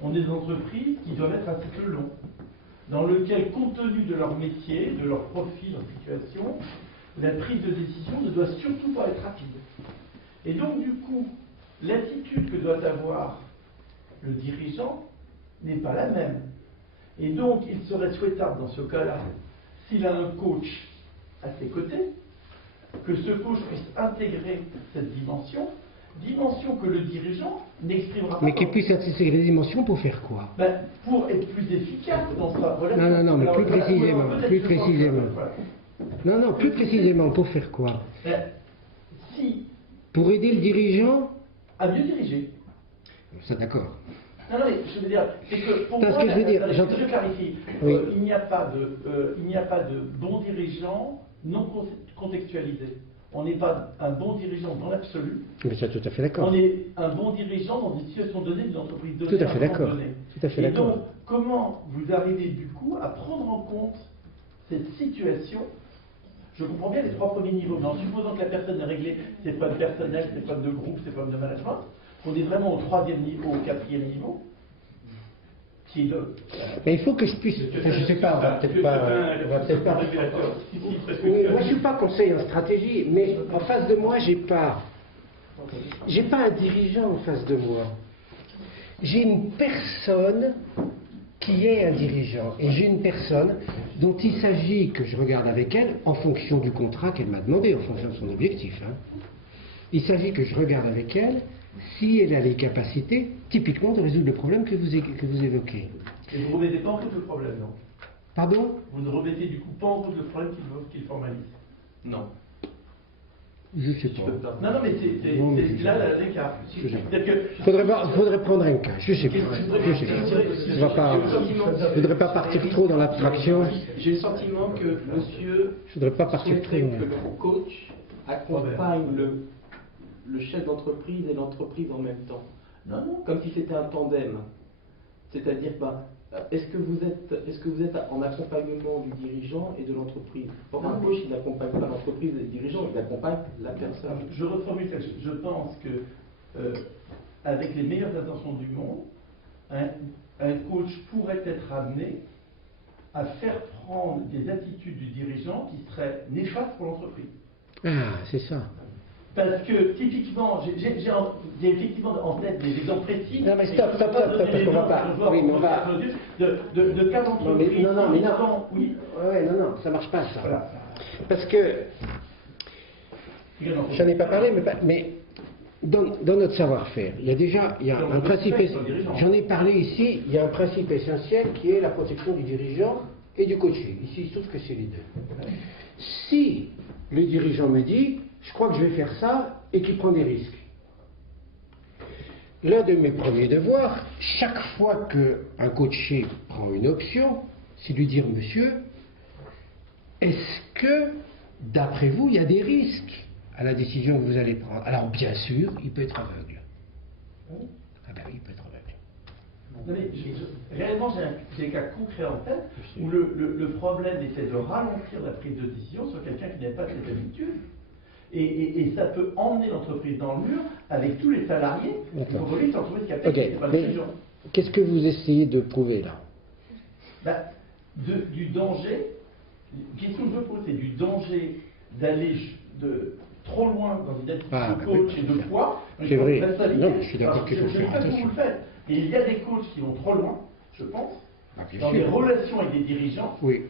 on est des entreprises qui doivent être un cycle long, dans lequel, compte tenu de leur métier, de leur profil, de leur situation, la prise de décision ne doit surtout pas être rapide. Et donc, du coup, l'attitude que doit avoir le dirigeant n'est pas la même. Et donc, il serait souhaitable, dans ce cas-là, s'il a un coach à ses côtés, que ce coach puisse intégrer cette dimension que le dirigeant n'exprimera pas. Mais qu'il puisse intégrer les dimensions pour faire quoi? Pour être plus efficace dans sa relation. Non, mais plus précisément. Non, plus précisément, pour faire quoi? Pour aider le dirigeant à mieux diriger. Ça, d'accord. Non, mais je veux dire, c'est que pour moi, je clarifie, oui. il n'y a pas de bon dirigeant non contextualisé. On n'est pas un bon dirigeant dans l'absolu. Mais ça, tout à fait d'accord. On est un bon dirigeant dans une situation donnée, d'une entreprise donnée. Tout à fait d'accord. Tout à fait Et d'accord. donc, comment vous arrivez du coup à prendre en compte cette situation? Je comprends bien les 3 premiers niveaux, mais en supposant que la personne est réglée, ses problèmes personnels, ses problèmes de groupe, ses problèmes de management, on est vraiment au 3e niveau, au 4e niveau, qui est de... Mais il faut que je puisse. Je sais pas, on va peut-être pas. Oui, moi je suis pas conseiller en stratégie, mais en face de moi, j'ai pas un dirigeant en face de moi. J'ai une personne qui est un dirigeant. Et j'ai une personne dont il s'agit que je regarde avec elle en fonction du contrat qu'elle m'a demandé, en fonction de son objectif. Hein. Il s'agit que je regarde avec elle si elle a les capacités, typiquement, de résoudre le problème que vous évoquez. Et vous ne remettez pas en cause le problème, non? Pardon? Vous ne remettez du coup pas en cause le problème qu'il formalise? Non. Je sais pas. Non, non, mais c'est là l'écart. Faudrait prendre un cas. Je sais pas. Je voudrais pas partir trop dans l'abstraction. J'ai le sentiment que monsieur Je voudrais pas partir trop. souhaiterait que le coach accompagne le chef d'entreprise et l'entreprise en même temps. Non, non. Comme si c'était un tandem. C'est-à-dire, est-ce que vous êtes en accompagnement du dirigeant et de l'entreprise? Or, un coach, il n'accompagne pas l'entreprise et le dirigeant, il accompagne la personne. Je reformule quelque chose. Je pense que, avec les meilleures intentions du monde, un coach pourrait être amené à faire prendre des attitudes du dirigeant qui seraient néfastes pour l'entreprise. Ah, c'est ça. Parce que, typiquement, j'ai effectivement en tête des exemples précis. Non, mais stop, parce qu'on va pas. Oui, mais on va. De cas d'entreprise. Non, mais non. Oui. Ouais, non, ça marche pas, ça. Voilà. Parce que. J'en ai pas parlé, mais dans notre savoir-faire, il y a un principe. J'en ai parlé ici, il y a un principe essentiel qui est la protection du dirigeant et du coaché. Ici, il se trouve que c'est les deux. Si le dirigeant me dit, je crois que je vais faire ça, et qu'il prend des risques. L'un de mes premiers devoirs, chaque fois qu'un coaché prend une option, c'est de lui dire, monsieur, est-ce que, d'après vous, il y a des risques à la décision que vous allez prendre? Alors, bien sûr, il peut être aveugle. Ah ben oui, il peut être aveugle. Non, mais réellement, j'ai un cas concret en tête où le problème était de ralentir la prise de décision sur quelqu'un qui n'avait pas cette habitude. Et ça peut emmener l'entreprise dans le mur avec tous les salariés qui vont voler l'entreprise qui a peut-être pas de décision. Qu'est-ce que vous essayez de prouver là? Du danger. La question que je pose, c'est du danger d'aller trop loin dans une attitude de coach et de poids. C'est vrai. Non, je suis d'accord qu'il faut faire attention. Vous le faites. Et il y a des coachs qui vont trop loin, je pense, dans les relations avec des dirigeants. Oui.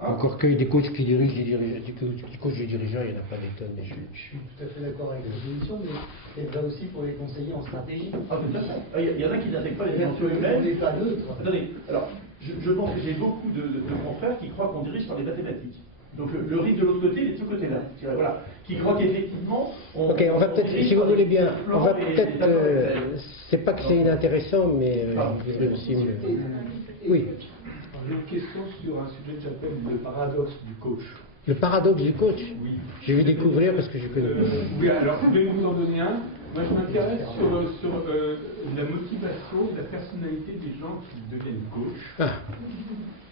Encore qu'il y ait des coachs qui dirigent les dirigeants, des coachs des dirigeants, il n'y en a pas des tonnes. Mais je suis tout à fait d'accord avec la définition, mais c'est vrai aussi pour les conseillers en stratégie. Ah, tout à fait. Il y en a qui n'intègrent pas les dimensions humaines. On n'est pas neutre. Attendez, alors, je pense que j'ai beaucoup de confrères qui croient qu'on dirige par les mathématiques. Donc le risque de l'autre côté, il est de ce côté-là. Voilà. Qui croient qu'effectivement. Ok, on va peut-être, si vous voulez bien, on va peut-être. C'est pas que c'est inintéressant, mais je voudrais aussi. Oui. J'ai une question sur un sujet que j'appelle le paradoxe du coach. Le paradoxe du coach? Oui. Je vais découvrir parce que je connais pas. Oui, alors je vais vous en donner un. Moi, je m'intéresse sur la motivation, la personnalité des gens qui deviennent coach. Ah.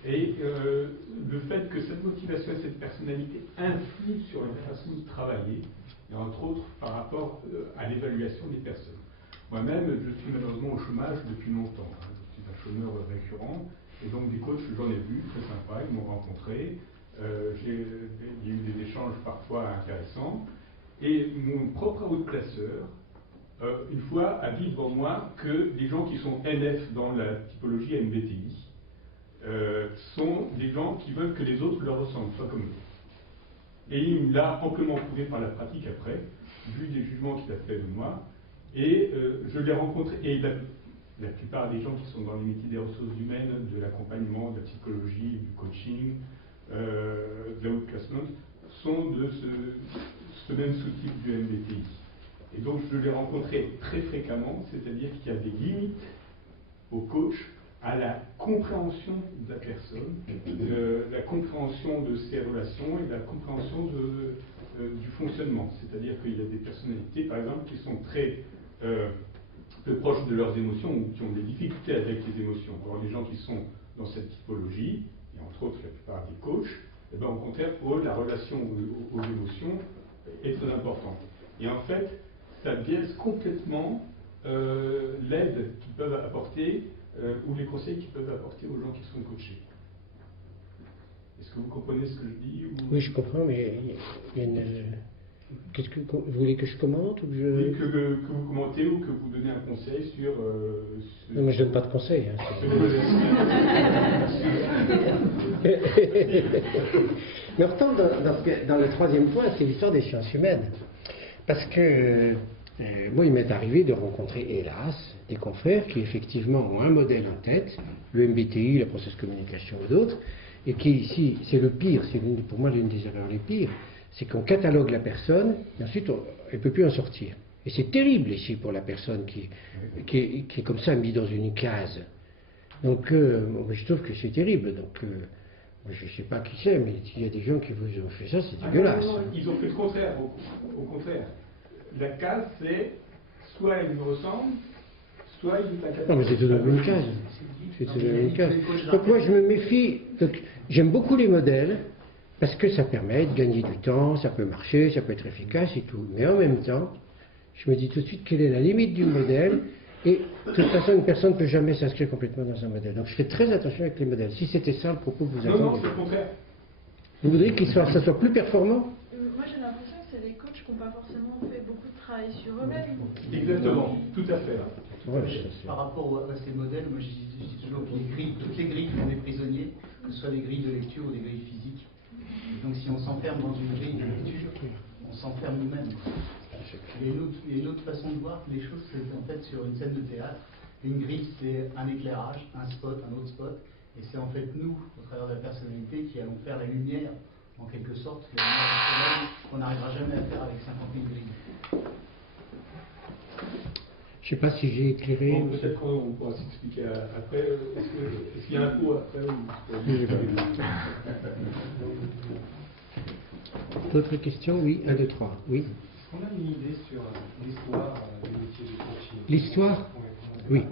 Et le fait que cette motivation et cette personnalité influent sur la façon de travailler, et entre autres par rapport à l'évaluation des personnes. Moi-même, je suis malheureusement au chômage depuis longtemps. Je suis un chômeur récurrent. Et donc des coachs, j'en ai vu, très sympas, ils m'ont rencontré, il y a eu des échanges parfois intéressants, et mon propre outplaceur, une fois, a dit devant moi que des gens qui sont NF dans la typologie MBTI sont des gens qui veulent que les autres leur ressemblent, soient comme eux. Et il me l'a amplement prouvé par la pratique après, vu des jugements qu'il a fait de moi, et je l'ai rencontré, et la plupart des gens qui sont dans les métiers des ressources humaines, de l'accompagnement, de la psychologie, du coaching, de l'outplacement, sont de ce même sous-type du MBTI. Et donc je l'ai rencontré très fréquemment, c'est-à-dire qu'il y a des limites au coach à la compréhension de la personne, la compréhension de ses relations et la compréhension du fonctionnement. C'est-à-dire qu'il y a des personnalités, par exemple, qui sont très peu proches de leurs émotions ou qui ont des difficultés avec les émotions. Alors les gens qui sont dans cette typologie, et entre autres la plupart des coachs, eh ben, au contraire, pour eux, la relation aux émotions est très importante. Et en fait, ça biaise complètement l'aide qu'ils peuvent apporter ou les conseils qu'ils peuvent apporter aux gens qui sont coachés. Est-ce que vous comprenez ce que je dis ou... Oui, je comprends, mais il y a une... Qu'est-ce que vous voulez que je commente ou que je... Oui, que vous commentez ou que vous donnez un conseil sur... Non, mais je ne donne pas de conseil. Hein, mais on retombe dans le troisième point, c'est l'histoire des sciences humaines. Parce que moi, il m'est arrivé de rencontrer, hélas, des confrères qui effectivement ont un modèle en tête, le MBTI, la process communication ou d'autres, et qui ici, c'est le pire, c'est pour moi l'une des erreurs les pires, c'est qu'on catalogue la personne, et ensuite elle ne peut plus en sortir. Et c'est terrible ici pour la personne qui est comme ça mise dans une case. Donc je trouve que c'est terrible. Donc je ne sais pas qui c'est, mais il y a des gens qui vous ont fait ça, c'est dégueulasse. Non, ils ont fait le contraire, au contraire. La case, c'est soit elle nous ressemble, soit il est incapable. Non, mais c'est tout dans une case. C'est tout dans une case. Donc moi, je me méfie. J'aime beaucoup les modèles, parce que ça permet de gagner du temps, ça peut marcher, ça peut être efficace et tout. Mais en même temps, je me dis tout de suite quelle est la limite du modèle. Et de toute façon, une personne ne peut jamais s'inscrire complètement dans un modèle. Donc je fais très attention avec les modèles. Si c'était ça le propos que vous avez. Non, c'est le contraire. Vous voudriez que ça soit plus performant? Moi j'ai l'impression que c'est des coachs qui n'ont pas forcément fait beaucoup de travail sur eux-mêmes. Exactement, tout à fait. Ouais, Par rapport à ces modèles, moi je dis toujours que toutes les grilles font des prisonniers, que ce soit des grilles de lecture ou des grilles physiques. Et donc si on s'enferme dans une grille de lecture, on s'enferme nous-mêmes. Il y a une autre façon de voir les choses, c'est en fait sur une scène de théâtre. Une grille, c'est un éclairage, un spot, un autre spot. Et c'est en fait nous, au travers de la personnalité, qui allons faire la lumière, en quelque sorte, la lumière du soleil, qu'on n'arrivera jamais à faire avec 50 000 grilles. Je ne sais pas si j'ai éclairé. Bon, peut-être qu'on pourra s'expliquer après. Est-ce qu'il y a un pot après D'autres questions? Oui, 1, 2, 3. Oui. Est-ce qu'on a une idée sur l'histoire du métier du coaching? L'histoire? Oui.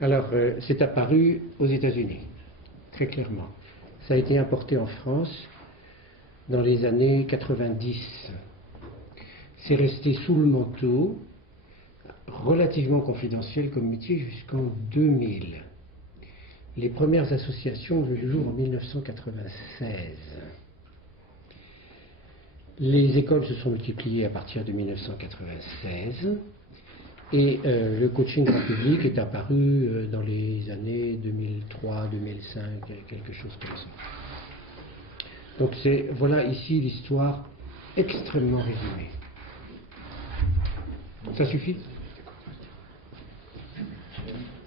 Alors, c'est apparu aux États-Unis, très clairement. Ça a été importé en France dans les années 90. C'est resté sous le manteau, relativement confidentiel comme métier jusqu'en 2000. Les premières associations ont vu le jour en 1996. Les écoles se sont multipliées à partir de 1996 et le coaching grand public est apparu dans les années 2003, 2005, quelque chose comme ça. Donc voilà ici l'histoire extrêmement résumée. Ça suffit?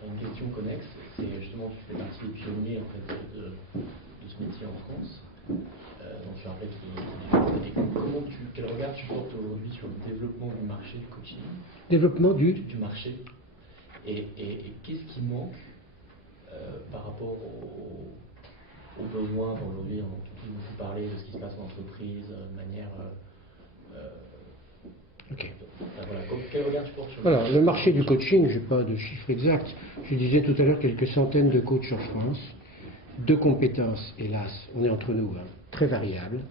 Une question connexe, c'est justement tu fais partie des pionniers en fait, de ce métier en France. Donc je rappelle quel regard tu portes aujourd'hui sur le développement du marché du coaching? Développement du marché. Et qu'est-ce qui manque par rapport aux besoins aujourd'hui? On a tous beaucoup parlé de ce qui se passe en entreprise, de manière... Ok. Voilà. Quel regard tu portes sur Voilà, le marché du coaching, je n'ai pas de chiffre exact. Je disais tout à l'heure quelques centaines de coachs en France, de compétences, hélas, on est entre nous, hein, très variables.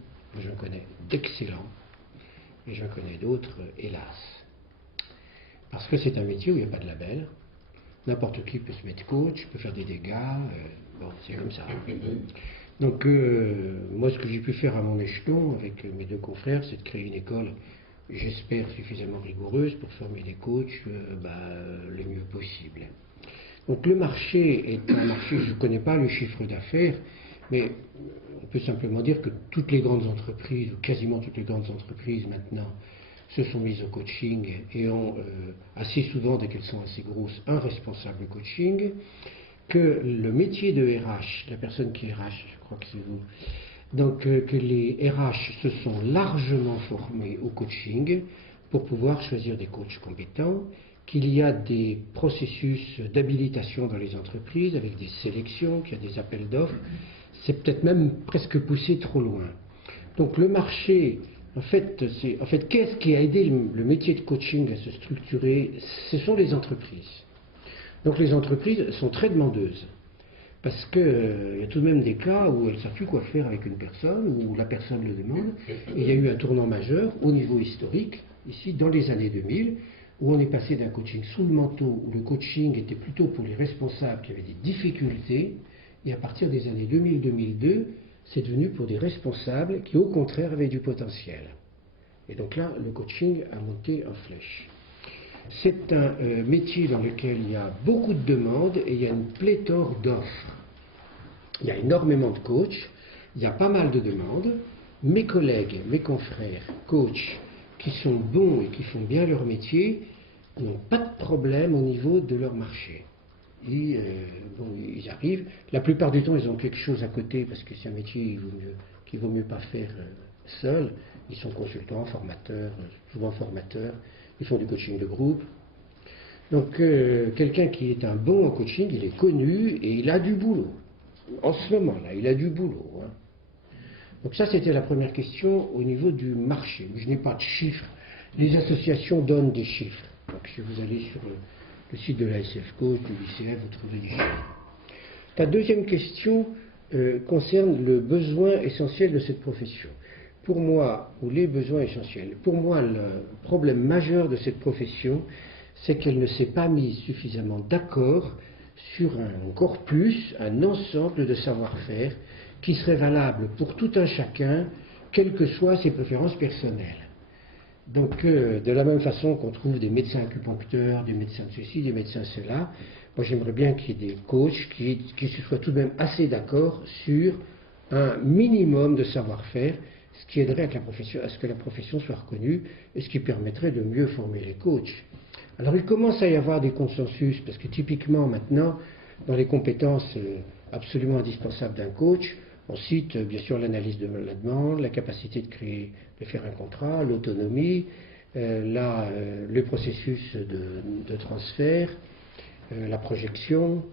J'en connais d'excellents et j'en connais d'autres, hélas. Parce que c'est un métier où il n'y a pas de label. N'importe qui peut se mettre coach, peut faire des dégâts, bon, c'est comme ça. Donc, moi, ce que j'ai pu faire à mon échelon, avec mes deux confrères, c'est de créer une école, j'espère, suffisamment rigoureuse pour former des coachs le mieux possible. Donc le marché est un marché, je ne connais pas le chiffre d'affaires, mais on peut simplement dire que toutes les grandes entreprises, ou quasiment toutes les grandes entreprises maintenant, se sont mises au coaching et ont assez souvent, dès qu'elles sont assez grosses, un responsable coaching, que le métier de RH, la personne qui est RH, je crois que c'est vous, donc que les RH se sont largement formés au coaching pour pouvoir choisir des coachs compétents qu'il y a des processus d'habilitation dans les entreprises avec des sélections, qu'il y a des appels d'offres. C'est peut-être même presque poussé trop loin. Donc le marché, en fait, qu'est-ce qui a aidé le métier de coaching à se structurer? Ce sont les entreprises. Donc les entreprises sont très demandeuses. Parce qu'il y a tout de même des cas où elles ne savent plus quoi faire avec une personne, où la personne le demande. Et il y a eu un tournant majeur au niveau historique, ici, dans les années 2000, où on est passé d'un coaching sous le manteau, où le coaching était plutôt pour les responsables qui avaient des difficultés, et à partir des années 2000-2002, c'est devenu pour des responsables qui, au contraire, avaient du potentiel. Et donc là, le coaching a monté en flèche. C'est un métier dans lequel il y a beaucoup de demandes et il y a une pléthore d'offres. Il y a énormément de coachs, il y a pas mal de demandes. Mes collègues, mes confrères, coachs, qui sont bons et qui font bien leur métier, n'ont pas de problème au niveau de leur marché. Ils arrivent. La plupart du temps, ils ont quelque chose à côté parce que c'est un métier qu'il vaut mieux pas faire seul. Ils sont consultants, formateurs, souvent formateurs. Ils font du coaching de groupe. Donc, quelqu'un qui est un bon en coaching, il est connu et il a du boulot. En ce moment-là, il a du boulot. Hein. Donc ça, c'était la première question au niveau du marché. Je n'ai pas de chiffres. Les associations donnent des chiffres. Donc, si vous allez sur le site de l'ASF Coach, du l'ICF, vous trouverez des chiffres. La deuxième question concerne le besoin essentiel de cette profession. Pour moi, ou les besoins essentiels, pour moi, le problème majeur de cette profession, c'est qu'elle ne s'est pas mise suffisamment d'accord sur un corpus, un ensemble de savoir-faire qui serait valable pour tout un chacun, quelles que soient ses préférences personnelles. Donc, de la même façon qu'on trouve des médecins acupuncteurs, des médecins de ceci, des médecins de cela, moi j'aimerais bien qu'il y ait des coachs qui se soient tout de même assez d'accord sur un minimum de savoir-faire, ce qui aiderait à ce que la profession soit reconnue et ce qui permettrait de mieux former les coachs. Alors il commence à y avoir des consensus, parce que typiquement maintenant, dans les compétences absolument indispensables d'un coach, on cite bien sûr l'analyse de la demande, la capacité de faire un contrat, l'autonomie, le processus de transfert, la projection.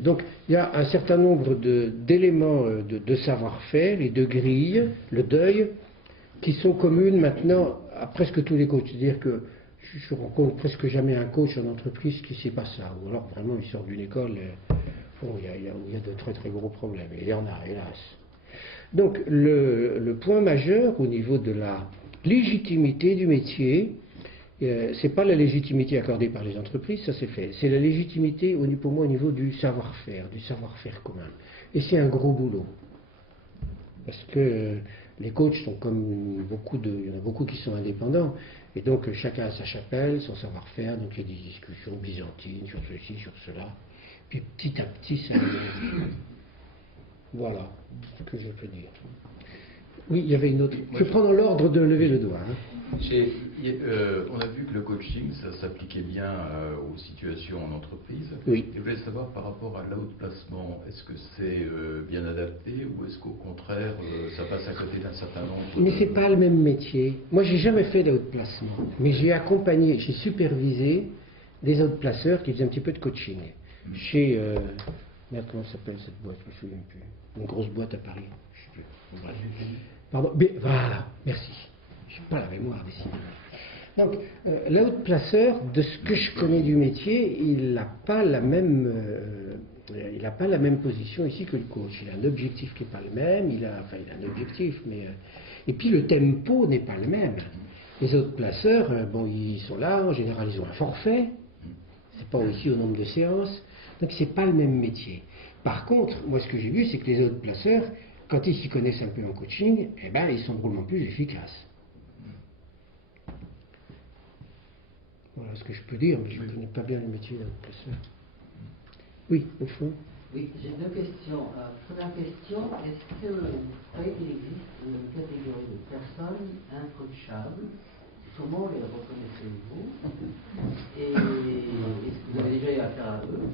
Donc il y a un certain nombre d'éléments de savoir-faire et de grilles, le deuil, qui sont communes maintenant à presque tous les coachs. C'est-à-dire que je rencontre presque jamais un coach en entreprise qui ne sait pas ça. Ou alors vraiment il sort d'une école où il y a de très très gros problèmes. Et il y en a, hélas. Donc le point majeur au niveau de la légitimité du métier, c'est pas la légitimité accordée par les entreprises, ça c'est fait. C'est la légitimité, pour moi, au niveau du savoir-faire commun. Et c'est un gros boulot. Parce que les coachs sont comme il y en a beaucoup qui sont indépendants. Et donc chacun a sa chapelle, son savoir-faire, donc il y a des discussions byzantines sur ceci, sur cela. Puis petit à petit, ça évolue. Voilà ce que je peux dire. Oui, il y avait une autre. Je prends dans l'ordre de lever le doigt. Hein. On a vu que le coaching, ça s'appliquait bien aux situations en entreprise. Oui. Je voulais savoir par rapport à l'outplacement, est-ce que c'est bien adapté ou est-ce qu'au contraire, ça passe à côté d'un certain nombre Mais c'est pas le même métier. Moi, j'ai jamais fait d'outplacement, mais j'ai accompagné, j'ai supervisé des outplaceurs qui faisaient un petit peu de coaching. Chez, merde, comment s'appelle cette boîte? Je me souviens plus. Une grosse boîte à Paris. Je sais plus. Bref. Pardon. Mais, voilà, merci. Je n'ai pas la mémoire des signes. Donc, l'outplaceur, de ce que je connais du métier, il n'a pas la même position ici que le coach. Il a un objectif qui n'est pas le même. Il a un objectif, mais et puis le tempo n'est pas le même. Les outplaceurs, ils sont là. En général, ils ont un forfait. C'est pas aussi au nombre de séances. Donc, c'est pas le même métier. Par contre, moi, ce que j'ai vu, c'est que les outplaceurs, quand ils s'y connaissent un peu en coaching, ils sont drôlement plus efficaces. Voilà ce que je peux dire, mais je ne connais pas bien le métier d'outplaceur. Oui, au fond. Oui, j'ai deux questions. Première question, est-ce que vous croyez qu'il existe une catégorie de personnes incoachables? Comment les reconnaissez-vous? Et est-ce que vous avez déjà eu affaire à eux?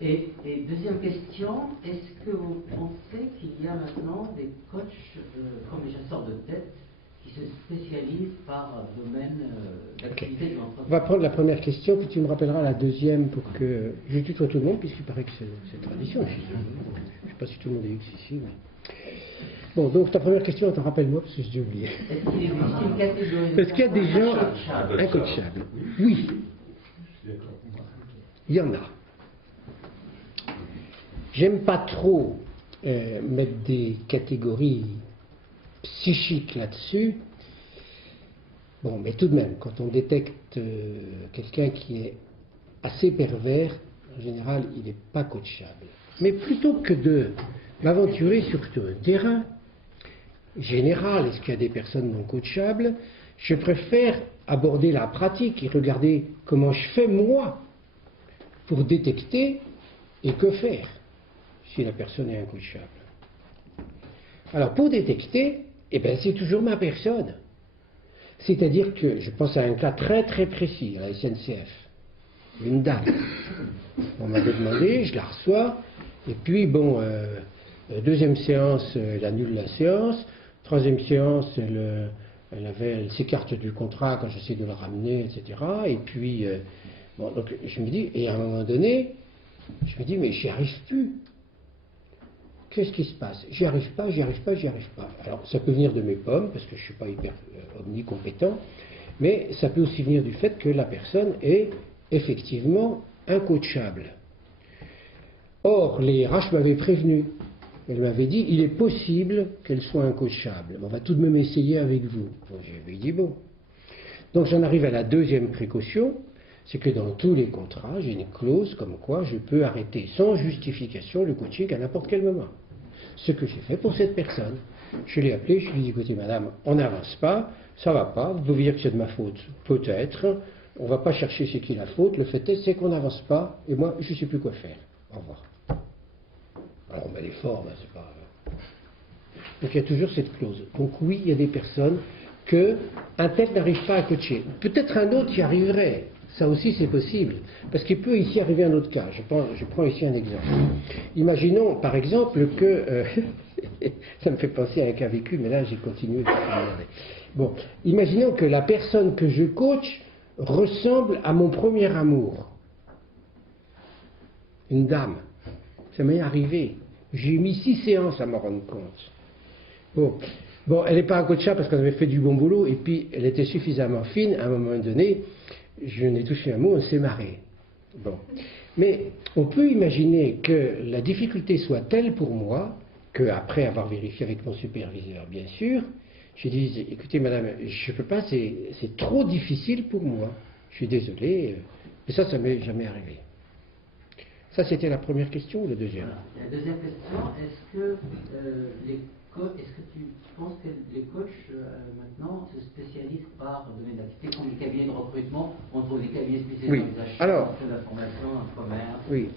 Et deuxième question, est-ce que vous pensez qu'il y a maintenant des coachs comme les chasseurs de tête qui se spécialise par domaine d'activité de l'entreprise. On va prendre la première question, puis tu me rappelleras la deuxième pour que je tutoie tout le monde, puisqu'il paraît que c'est tradition chez eux. Je ne sais pas si tout le monde est ici, mais... Bon, donc ta première question, attends, rappelle-moi, parce que j'ai oublié. Est-ce qu'il existe une catégorie de Est-ce qu'il y a des gens incoachables? Oui. Il y en a. J'aime pas trop mettre des catégories psychiques là-dessus. Bon, mais tout de même, quand on détecte quelqu'un qui est assez pervers, en général, il n'est pas coachable. Mais plutôt que de m'aventurer sur un terrain général, est-ce qu'il y a des personnes non coachables, je préfère aborder la pratique et regarder comment je fais moi pour détecter et que faire si la personne est incoachable. Alors pour détecter, eh bien, c'est toujours ma personne. C'est-à-dire que je pense à un cas très très précis à la SNCF. Une dame. On m'avait demandé, je la reçois, et puis bon, deuxième séance, elle annule la séance. Troisième séance, elle s'écarte du contrat quand j'essaie de la ramener, etc. Et puis, bon, donc je me dis, et à un moment donné, je me dis, mais j'y arrive plus. Qu'est-ce qui se passe? J'y arrive pas, j'y arrive pas, j'y arrive pas. Alors, ça peut venir de mes pommes, parce que je ne suis pas hyper omnicompétent, mais ça peut aussi venir du fait que la personne est effectivement incoachable. Or, les RH m'avaient prévenu. Elle m'avait dit, il est possible qu'elle soit incoachable. On va tout de même essayer avec vous. Bon, j'avais dit bon. Donc j'en arrive à la deuxième précaution, c'est que dans tous les contrats, j'ai une clause comme quoi je peux arrêter sans justification le coaching à n'importe quel moment. Ce que j'ai fait pour cette personne. Je l'ai appelée, je lui ai dit, écoutez madame, on n'avance pas, ça va pas, vous pouvez dire que c'est de ma faute, peut-être, on ne va pas chercher c'est qui la faute, le fait est, c'est qu'on n'avance pas, et moi, je ne sais plus quoi faire. Au revoir. Alors on met les formes, c'est pas... Donc il y a toujours cette clause. Donc oui, il y a des personnes qu'un tel n'arrive pas à coacher. Peut-être un autre y arriverait. Ça aussi c'est possible. Parce qu'il peut ici arriver un autre cas. Je prends ici un exemple. Imaginons par exemple que... ça me fait penser à un cas vécu, mais là j'ai continué de regarder. Bon, imaginons que la personne que je coach ressemble à mon premier amour. Une dame. Ça m'est arrivé. J'ai mis 6 séances à m'en rendre compte. Bon, elle n'est pas coachable parce qu'elle avait fait du bon boulot et puis elle était suffisamment fine. À un moment donné, je n'ai touché un mot, on s'est marré. Bon. Mais on peut imaginer que la difficulté soit telle pour moi qu'après avoir vérifié avec mon superviseur, bien sûr, j'ai dit, écoutez madame, je ne peux pas, c'est trop difficile pour moi. Je suis désolé. Et ça m'est jamais arrivé. Ça, c'était la première question ou la deuxième? La deuxième question, est-ce que tu penses que les coachs maintenant se spécialisent par domaine d'activité, comme les cabinets de recrutement, on trouve des cabinets spécialisés oui. dans les achats, Alors, dans la formation, dans le commerce? Oui.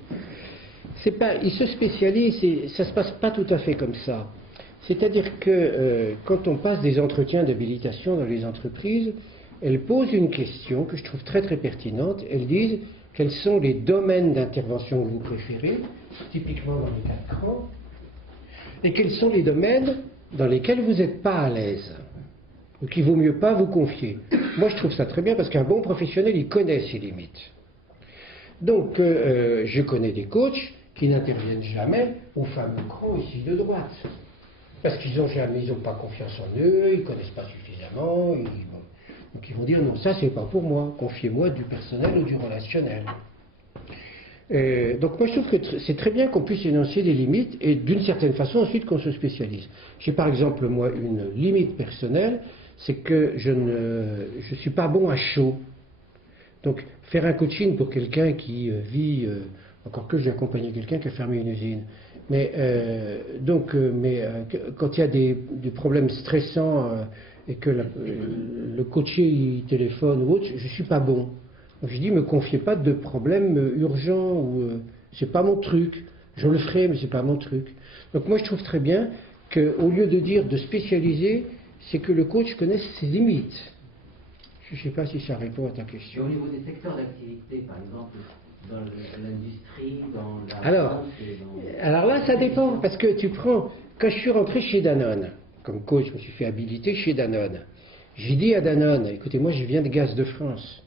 Ils se spécialisent, ça ne se passe pas tout à fait comme ça. C'est-à-dire que quand on passe des entretiens d'habilitation dans les entreprises, elles posent une question que je trouve très très pertinente. Elles disent quels sont les domaines d'intervention que vous préférez, typiquement dans les 4 ans, et quels sont les domaines dans lesquels vous n'êtes pas à l'aise, ou qu'il vaut mieux pas vous confier. Moi, je trouve ça très bien parce qu'un bon professionnel, il connaît ses limites. Donc, je connais des coachs qui n'interviennent jamais au fameux cran ici de droite, parce qu'ils n'ont pas confiance en eux, ils ne connaissent pas suffisamment, donc ils vont dire non, ça c'est pas pour moi, confiez-moi du personnel ou du relationnel. Donc moi je trouve que c'est très bien qu'on puisse énoncer des limites et d'une certaine façon ensuite qu'on se spécialise. J'ai par exemple moi une limite personnelle, c'est que je suis pas bon à chaud. Donc faire un coaching pour quelqu'un qui vit, encore que j'ai accompagné quelqu'un qui a fermé une usine, mais quand il y a des problèmes stressants et que le coaché il téléphone ou autre, je suis pas bon. Donc je dis, me confiez pas de problèmes urgents ou c'est pas mon truc. Je le ferai, mais c'est pas mon truc. Donc moi je trouve très bien qu'au lieu de dire de spécialiser, c'est que le coach connaisse ses limites. Je ne sais pas si ça répond à ta question. Et au niveau des secteurs d'activité, par exemple, dans l'industrie, dans la vente Alors là, ça dépend, parce que tu prends, quand je suis rentré chez Danone, comme coach, je me suis fait habiliter chez Danone. J'ai dit à Danone, écoutez, moi je viens de Gaz de France.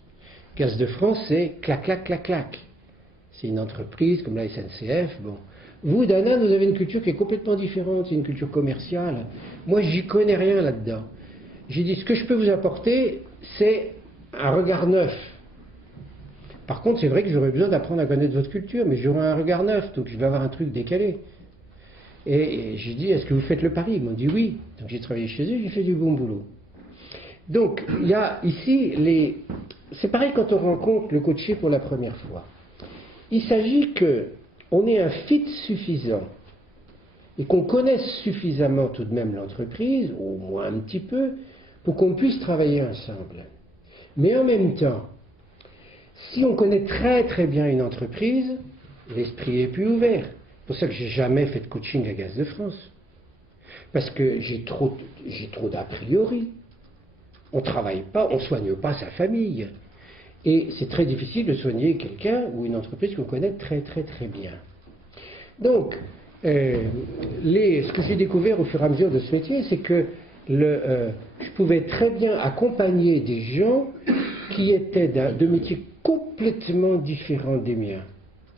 Gaz de France, c'est clac, clac, clac, clac. C'est une entreprise comme la SNCF. Bon. Vous, Danone, vous avez une culture qui est complètement différente, c'est une culture commerciale. Moi, j'y connais rien là-dedans. J'ai dit, ce que je peux vous apporter, c'est un regard neuf. Par contre, c'est vrai que j'aurais besoin d'apprendre à connaître votre culture, mais j'aurai un regard neuf, donc je vais avoir un truc décalé. Et j'ai dit, est-ce que vous faites le pari? Ils m'ont dit oui. Donc j'ai travaillé chez eux, j'ai fait du bon boulot. Donc, il y a ici c'est pareil quand on rencontre le coaché pour la première fois. Il s'agit qu'on ait un fit suffisant et qu'on connaisse suffisamment tout de même l'entreprise, au moins un petit peu, pour qu'on puisse travailler ensemble. Mais en même temps, si on connaît très très bien une entreprise, l'esprit est plus ouvert. C'est pour ça que j'ai jamais fait de coaching à Gaz de France. Parce que j'ai trop d'a priori. On ne travaille pas, on ne soigne pas sa famille. Et c'est très difficile de soigner quelqu'un ou une entreprise qu'on connaît très très très bien. Donc, ce que j'ai découvert au fur et à mesure de ce métier, c'est que je pouvais très bien accompagner des gens qui étaient de métiers complètement différents des miens.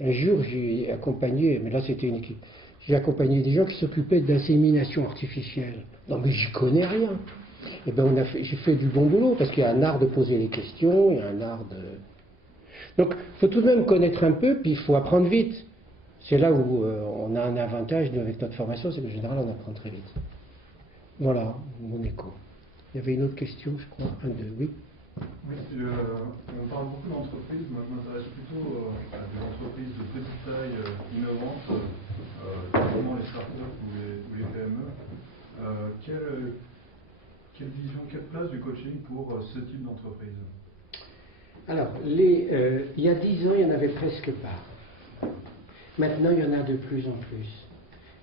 Un jour, j'ai accompagné, mais là c'était une équipe, j'ai accompagné des gens qui s'occupaient d'insémination artificielle. Non mais j'y connais rien. Et bien j'ai fait du bon boulot, parce qu'il y a un art de poser les questions, il y a un art de... Donc il faut tout de même connaître un peu, puis il faut apprendre vite. C'est là où on a un avantage avec notre formation, c'est qu'en général on apprend très vite. Voilà mon écho. Il y avait une autre question, je crois. Oui. Oui, on parle beaucoup d'entreprises. Moi, je m'intéresse plutôt à des entreprises de petite taille innovantes, notamment les startups ou les PME. Quelle vision, quelle place du coaching pour ce type d'entreprise? Alors, il y a 10 ans, il n'y en avait presque pas. Maintenant, il y en a de plus en plus.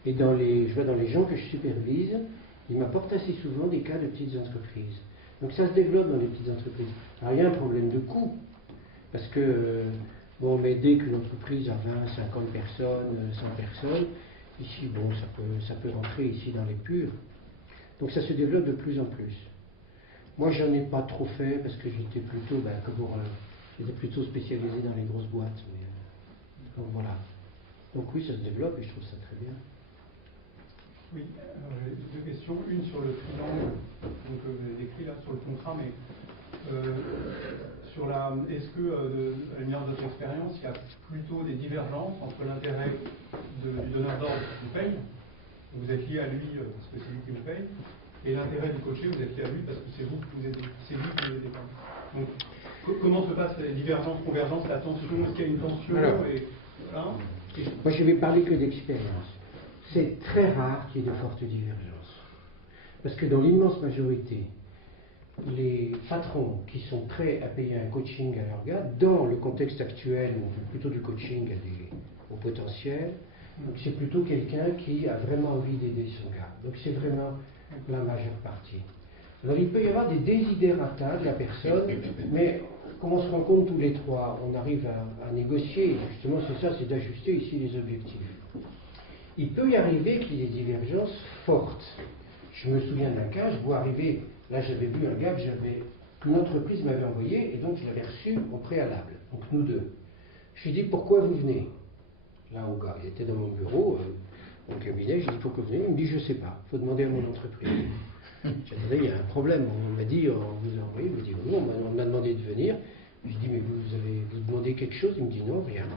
Et je vois dans les gens que je supervise, ils m'apportent assez souvent des cas de petites entreprises. Donc ça se développe dans les petites entreprises. Alors il y a un problème de coût, parce que, mais dès qu'une entreprise a 20, 50 personnes, 100 personnes, ici, ça peut rentrer ici dans les purs. Donc ça se développe de plus en plus. Moi, j'en ai pas trop fait, parce que j'étais plutôt spécialisé dans les grosses boîtes. Donc voilà. Donc oui, ça se développe et je trouve ça très bien. Oui, j'ai deux questions. Une sur le triangle, donc vous avez décrit là sur le contrat, mais est-ce que, à la lumière de votre expérience, il y a plutôt des divergences entre l'intérêt du donneur d'ordre qui vous paye, vous êtes lié à lui parce que c'est lui qui vous paye, et l'intérêt du coaché, vous êtes lié à lui parce que c'est lui qui vous dépense. Donc, comment se passent les divergences, convergences, la tension? Est-ce qu'il y a une tension? Moi, je vais parler que d'expérience. C'est très rare qu'il y ait de fortes divergences. Parce que dans l'immense majorité, les patrons qui sont prêts à payer un coaching à leur gars, dans le contexte actuel, on fait plutôt du coaching au potentiel, donc c'est plutôt quelqu'un qui a vraiment envie d'aider son gars. Donc c'est vraiment la majeure partie. Alors il peut y avoir des desiderata de la personne, mais comme on se rend compte tous les trois, on arrive à négocier, justement c'est ça, c'est d'ajuster ici les objectifs. Il peut y arriver qu'il y ait des divergences fortes. Je me souviens d'un cas, je vois arriver, là j'avais vu un gars qu'une entreprise m'avait envoyé, et donc je l'avais reçu au préalable, donc nous deux. Je lui ai dit, pourquoi vous venez? Là au gars, il était dans mon bureau, mon cabinet, je lui ai dit, pourquoi vous venez? Il me dit, je ne sais pas, il faut demander à mon entreprise. J'ai dit, il y a un problème, on m'a dit, on vous a envoyé, il me dit, non, on m'a demandé de venir. Je lui ai dit, mais vous demandez quelque chose? Il me dit, non, rien.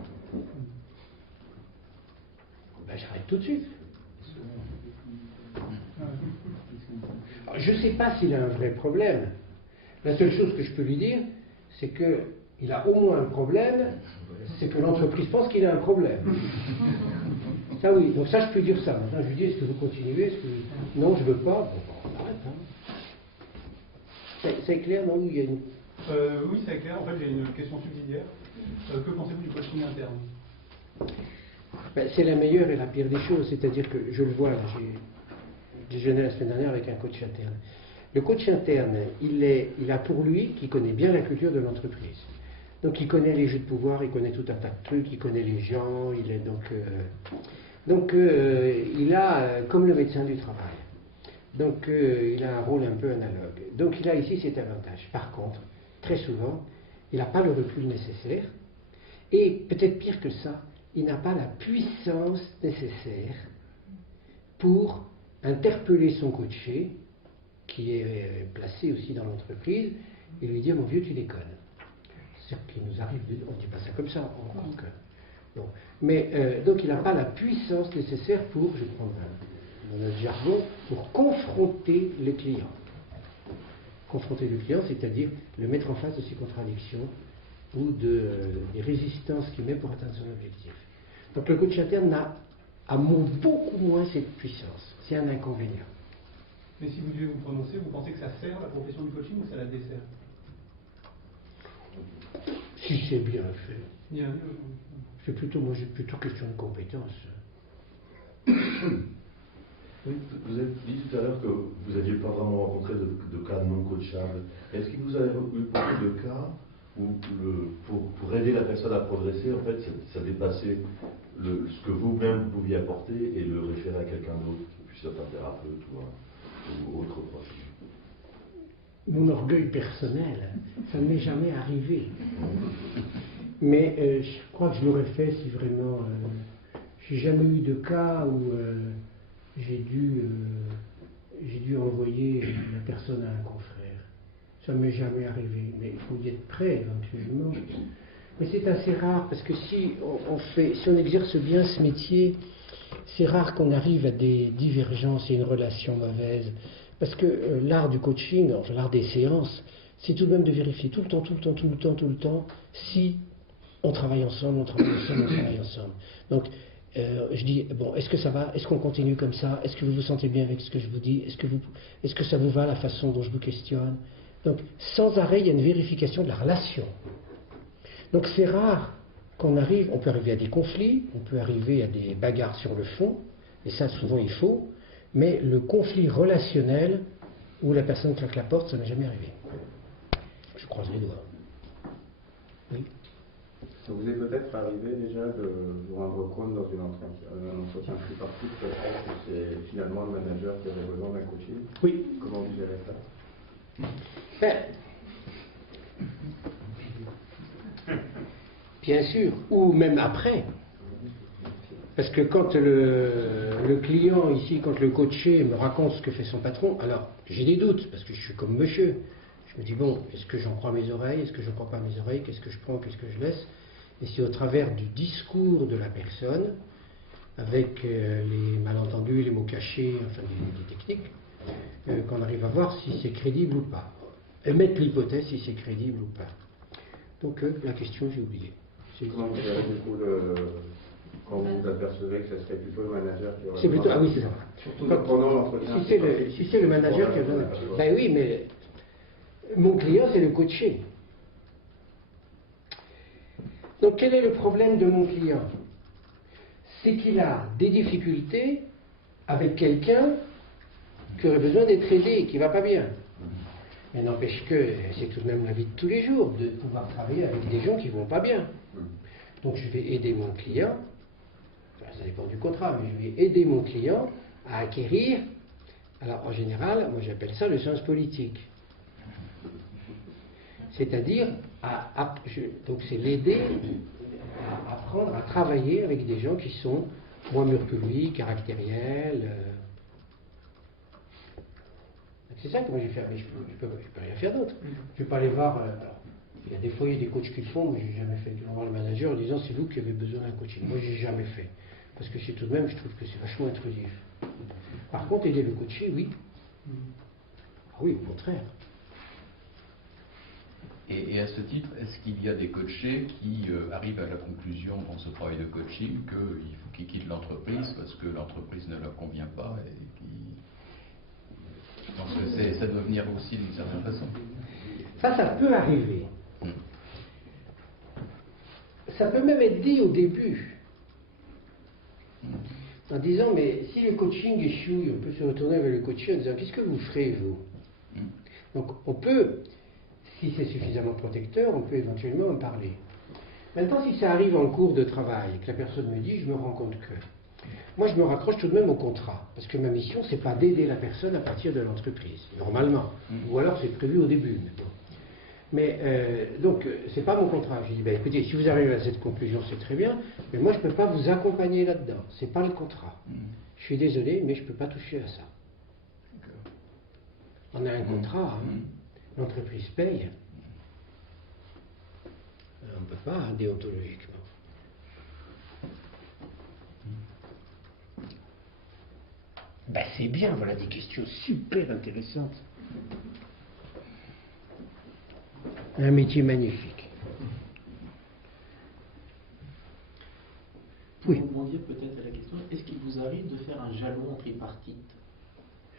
Ben, j'arrête tout de suite. Alors, je ne sais pas s'il a un vrai problème. La seule chose que je peux lui dire, c'est qu'il a au moins un problème, c'est que l'entreprise pense qu'il a un problème. Ça oui, donc ça je peux dire ça. Maintenant je lui dis, est-ce que vous continuez? Non, je ne veux pas. Bon, on arrête. C'est clair, non? Il y a une... Oui, c'est clair. En fait, j'ai une question subsidiaire. Que pensez-vous du coaching interne? C'est la meilleure et la pire des choses, c'est-à-dire que je le vois, j'ai déjeuné la semaine dernière avec un coach interne. Le coach interne, il a pour lui qui connaît bien la culture de l'entreprise. Donc il connaît les jeux de pouvoir, il connaît tout un tas de trucs, il connaît les gens, il est il a comme le médecin du travail. Donc il a un rôle un peu analogue. Donc il a ici cet avantage. Par contre, très souvent, il n'a pas le recul nécessaire. Et peut-être pire que ça, il n'a pas la puissance nécessaire pour interpeller son coaché, qui est placé aussi dans l'entreprise, et lui dire « Mon vieux, tu déconnes ». C'est-à-dire qu'il nous arrive, on ne dit pas ça comme ça, on croit que... Bon. Mais donc il n'a pas la puissance nécessaire pour, je prends dans notre jargon, pour confronter le client. Confronter le client, c'est-à-dire le mettre en face de ses contradictions ou des résistances qu'il met pour atteindre son objectif. Donc le coach interne a beaucoup moins cette puissance. C'est un inconvénient. Mais si vous devez vous prononcer, vous pensez que ça sert la profession du coaching ou ça la dessert? Si c'est bien fait. Bien. C'est plutôt, moi, j'ai plutôt question de compétence. Oui, vous avez dit tout à l'heure que vous n'aviez pas vraiment rencontré de cas non coachables. Est-ce qu'il vous a eu beaucoup de cas où pour aider la personne à progresser, en fait, ça dépassait ce que vous-même pouviez apporter et le référer à quelqu'un d'autre, qui puisse être un thérapeute ou autre profil? Mon orgueil personnel, ça ne m'est jamais arrivé. Mais je crois que je l'aurais fait si vraiment... j'ai jamais eu de cas où j'ai dû envoyer la personne à un confrère. Ça ne m'est jamais arrivé, mais il faut y être prêt éventuellement. Mais c'est assez rare, parce que si on exerce bien ce métier, c'est rare qu'on arrive à des divergences et une relation mauvaise. Parce que l'art du coaching, enfin, l'art des séances, c'est tout de même de vérifier tout le temps, si on travaille ensemble. Donc, je dis, bon, est-ce que ça va? Est-ce qu'on continue comme ça? Est-ce que vous vous sentez bien avec ce que je vous dis? Est-ce que ça vous va la façon dont je vous questionne? Donc, sans arrêt, il y a une vérification de la relation. Donc, c'est rare qu'on arrive, on peut arriver à des conflits, on peut arriver à des bagarres sur le fond, et ça, souvent, il faut, mais le conflit relationnel, où la personne claque la porte, ça m'est jamais arrivé. Je croise les doigts. Oui. Ça vous est peut-être arrivé déjà de vous rendre compte dans un entretien plus parti que c'est finalement le manager qui avait besoin d'un coaching? Oui. Comment vous gérez ça? Bien sûr, ou même après. Parce que quand le client ici, quand le coaché me raconte ce que fait son patron, alors j'ai des doutes, parce que je suis comme monsieur. Je me dis, bon, est-ce que j'en crois mes oreilles? Est-ce que je ne crois pas mes oreilles? Qu'est-ce que je prends? Qu'est-ce que je laisse? Et c'est au travers du discours de la personne, avec les malentendus, les mots cachés, enfin des techniques, qu'on arrive à voir si c'est crédible ou pas. Émettre l'hypothèse si c'est crédible ou pas. Donc la question, j'ai oublié. Comment vous gérez du coup quand vous apercevez que ce serait plutôt le manager qui aurait... C'est plutôt... Ah oui, c'est ça. Surtout pendant l'entretien. Si c'est le manager qui a besoin... Ben oui, mais mon client, c'est le coaché. Donc quel est le problème de mon client? C'est qu'il a des difficultés avec quelqu'un qui aurait besoin d'être aidé et qui ne va pas bien. Mais n'empêche que c'est tout de même la vie de tous les jours de pouvoir travailler avec des gens qui ne vont pas bien. Donc je vais aider mon client, enfin, ça dépend du contrat, mais je vais aider mon client à acquérir, alors en général, moi j'appelle ça le sens politique. C'est-à-dire, donc c'est l'aider à apprendre à travailler avec des gens qui sont moins mûrs que lui, caractériels. C'est ça que moi je vais faire, mais je peux rien faire d'autre. Je ne vais pas aller voir. Il y a des fois, il y a des coachs qui le font, mais je n'ai jamais fait. Je vais voir le manager en disant c'est vous qui avez besoin d'un coaching. Moi, je n'ai jamais fait. Parce que c'est tout de même, je trouve que c'est vachement intrusif. Par contre, aider le coaché, oui. Ah oui, au contraire. Et à ce titre, est-ce qu'il y a des coachés qui arrivent à la conclusion dans ce travail de coaching qu'il faut qu'ils quittent l'entreprise parce que l'entreprise ne leur convient pas et qui... Je pense que ça doit venir aussi d'une certaine façon. Ça peut arriver. Ça peut même être dit au début. En disant, mais si le coaching échoue, on peut se retourner vers le coach en disant, qu'est-ce que vous ferez, vous? Donc on peut, si c'est suffisamment protecteur, on peut éventuellement en parler. Maintenant, si ça arrive en cours de travail, que la personne me dit, je me rends compte que... moi je me raccroche tout de même au contrat, parce que ma mission, c'est pas d'aider la personne à partir de l'entreprise, normalement, ou alors c'est prévu au début. Mais donc, c'est pas mon contrat. Je dis, ben, écoutez, si vous arrivez à cette conclusion, c'est très bien, mais moi je peux pas vous accompagner là-dedans, c'est pas le contrat. Je suis désolé, mais je peux pas toucher à ça. On a un contrat, hein. L'entreprise paye. On ne peut pas, hein, déontologiquement. Ben, c'est bien, voilà des questions super intéressantes. Un métier magnifique. Oui. Pour rebondir peut-être à la question, est-ce qu'il vous arrive de faire un jalon tripartite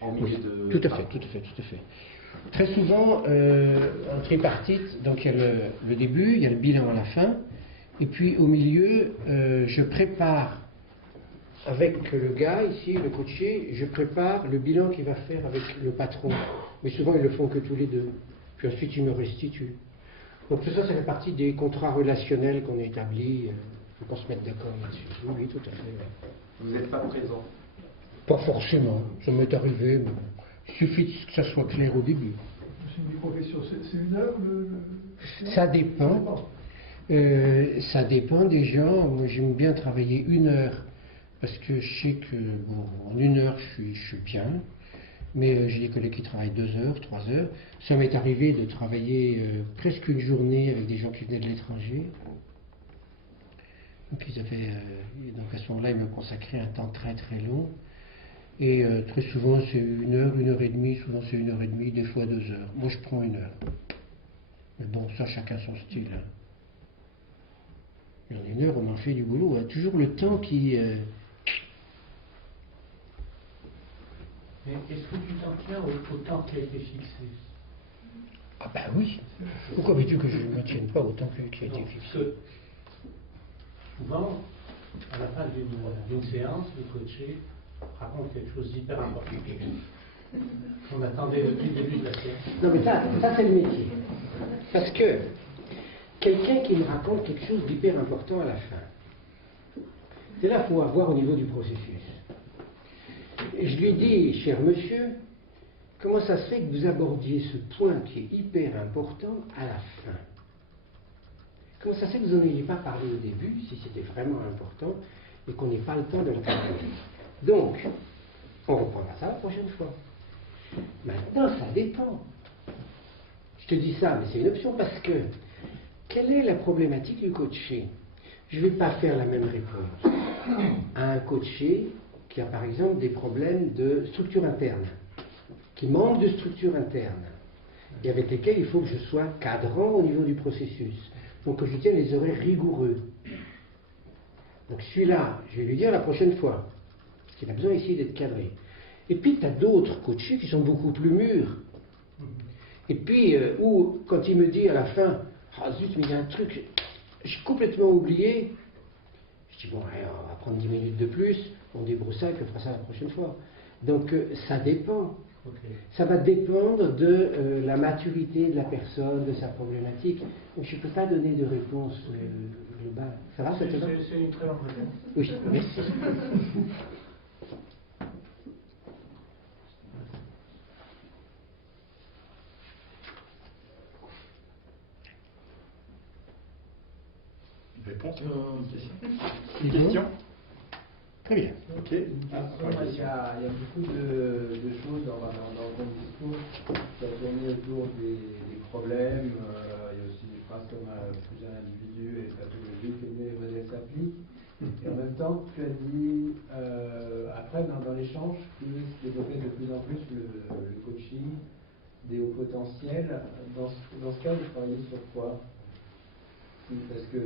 en Oui, milieu de... tout à fait, tout à fait, tout à fait. Très souvent, en tripartite, donc il y a le début, il y a le bilan à la fin, et puis au milieu, je prépare avec le gars ici, le coaché, je prépare le bilan qu'il va faire avec le patron. Mais souvent, ils le font que tous les deux. Puis ensuite, ils me restituent. Donc tout ça, ça fait partie des contrats relationnels qu'on a établis. Il faut qu'on se mette d'accord là-dessus. Oui, tout à fait. Ouais. Vous n'êtes pas présent? Pas forcément. Ça m'est arrivé, mais il suffit que ça soit clair au début. C'est une profession, c'est une heure Ça dépend. Ça dépend des gens. Moi, j'aime bien travailler 1 heure. Parce que je sais que, bon, en 1 heure, je suis bien. Mais j'ai des collègues qui travaillent 2 heures, 3 heures. Ça m'est arrivé de travailler presque une journée avec des gens qui venaient de l'étranger. Donc, donc à ce moment-là, ils me consacraient un temps très très long. Et très souvent, c'est 1 heure, 1 heure et demie. Souvent, c'est 1 heure et demie, des fois 2 heures. Moi, je prends 1 heure. Mais bon, ça, chacun son style. Hein. Et en 1 heure, on en fait du boulot. On a toujours le temps qui... Est-ce que tu t'en tiens au temps qui a été fixé? Ah ben oui. Pourquoi veux-tu que je ne me tienne pas au temps qui a été fixé? Souvent, à la fin d'une séance, le coaché raconte quelque chose d'hyper important. On attendait depuis le début de la séance. Non mais ça c'est le métier. Parce que quelqu'un qui me raconte quelque chose d'hyper important à la fin, c'est là qu'il faut avoir au niveau du processus. Je lui dis, cher monsieur, comment ça se fait que vous abordiez ce point qui est hyper important à la fin? Comment ça se fait que vous n'en ayez pas parlé au début, si c'était vraiment important, et qu'on n'ait pas le temps de le parler? Donc, on reprendra ça la prochaine fois. Maintenant, ça dépend. Je te dis ça, mais c'est une option parce que, quelle est la problématique du coaché? Je ne vais pas faire la même réponse à un coaché qui a par exemple des problèmes de structure interne, qui manque de structure interne, et avec lesquels il faut que je sois cadrant au niveau du processus. Donc que je tienne les horaires rigoureux. Donc celui-là, je vais lui dire la prochaine fois, parce qu'il a besoin ici d'être cadré. Et puis tu as d'autres coachés qui sont beaucoup plus mûrs. Et puis, ou quand il me dit à la fin, ah zut, mais il y a un truc, j'ai complètement oublié, je dis bon, allez, on va prendre 10 minutes de plus, on débroussaille, puis on fera ça la prochaine fois. Donc ça dépend. Okay. Ça va dépendre de la maturité de la personne, de sa problématique. Donc je ne peux pas donner de réponse globale. Ça va, ça te va? C'est une très bonne réponse. Oui, merci. Réponse? Question? Très bien. Ok. Il y a beaucoup de choses dans ton discours qui a tourné autour des problèmes. Il y a aussi des phrases comme plusieurs individus et pathologie que les modèles s'appliquent. Et en même temps, tu as dit, après, dans l'échange, que se développait de plus en plus le coaching des hauts potentiels. Dans ce cas, vous travaillez sur quoi? Parce que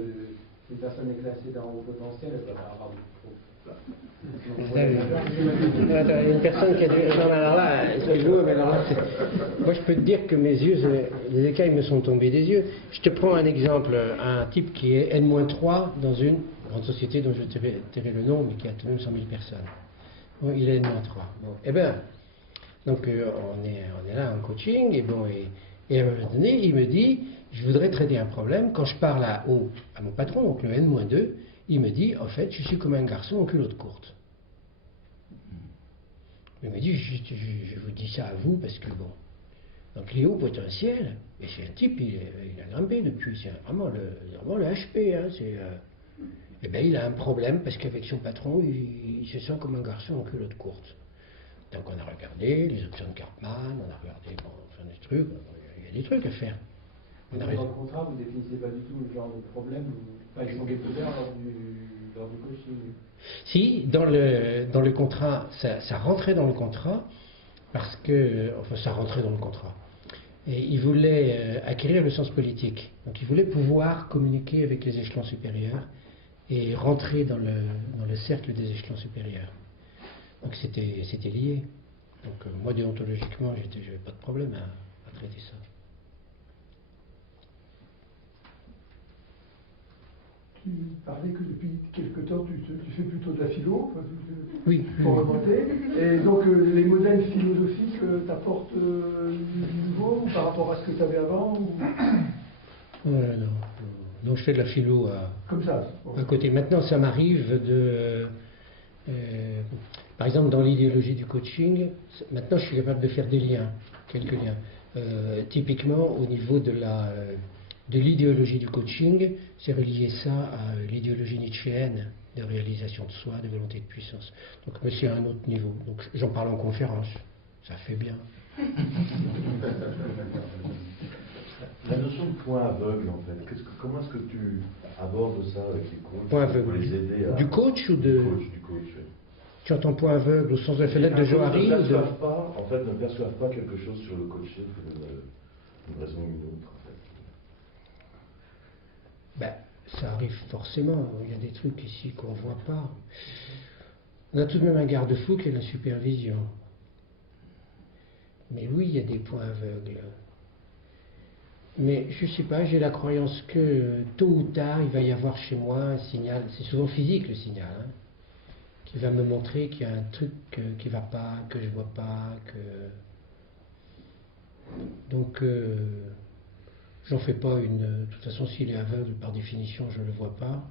si une personne est classée dans haut potentiel, elle va avoir trop. Une personne qui a du... Non, alors là, moi je peux te dire que mes yeux, les écailles me sont tombés des yeux. Je te prends un exemple, un type qui est N-3 dans une grande société dont je tairai le nom, mais qui a tout de même 100 000 personnes. Bon, il est N-3. Bon, eh bien, donc on est là en coaching, et bon, et à un moment donné, il me dit, je voudrais traiter un problème. Quand je parle à mon patron, donc le N-2, il me dit, en fait, je suis comme un garçon en culotte courte. Il m'a dit, je vous dis ça à vous parce que bon. Donc les hauts potentiels, et c'est un type, il a grimpé depuis, c'est vraiment le HP. Hein, et ben il a un problème parce qu'avec son patron, il se sent comme un garçon en culotte courte. Donc on a regardé les options de Karpman, on a regardé enfin, des trucs, il y a des trucs à faire. Dans le contrat, vous ne définissez pas du tout le genre de problème, ils sont découverts lors du coaching. Si, dans le contrat, ça rentrait dans le contrat, parce que, enfin ça rentrait dans le contrat. Et il voulait acquérir le sens politique. Donc il voulait pouvoir communiquer avec les échelons supérieurs et rentrer dans le cercle des échelons supérieurs. Donc c'était lié. Donc moi déontologiquement, je n'avais pas de problème à traiter ça. Tu parlais que depuis quelque temps tu fais plutôt de la philo, oui, pour remonter. Et donc les modèles philosophiques t'apportent du nouveau par rapport à ce que tu avais avant ou... Non. Donc je fais de la philo comme ça, à côté. Maintenant, ça m'arrive de... par exemple, dans l'idéologie du coaching, maintenant je suis capable de faire des liens, quelques liens. Typiquement, au niveau de l'idéologie du coaching, c'est relier ça à l'idéologie nietzschéenne de réalisation de soi, de volonté de puissance. Donc, mais c'est à un autre niveau. Donc, j'en parle en conférence. Ça fait bien. La notion de point aveugle, en fait, comment est-ce que tu abordes ça avec les coachs Point pour aveugle. les aider à... Du coach ou de... Du coach, oui. Tu entends point aveugle au sens de la fenêtre de Johari ne perçoivent pas quelque chose sur le coaching pour une raison ou une autre, en fait. Ben, ça arrive forcément. Il y a des trucs ici qu'on ne voit pas. On a tout de même un garde-fou qui est la supervision. Mais oui, il y a des points aveugles. Mais je ne sais pas, j'ai la croyance que tôt ou tard, il va y avoir chez moi un signal, c'est souvent physique le signal, hein, qui va me montrer qu'il y a un truc qui ne va pas, que je ne vois pas, Donc, j'en fais pas une... De toute façon, s'il est aveugle, par définition, je ne le vois pas.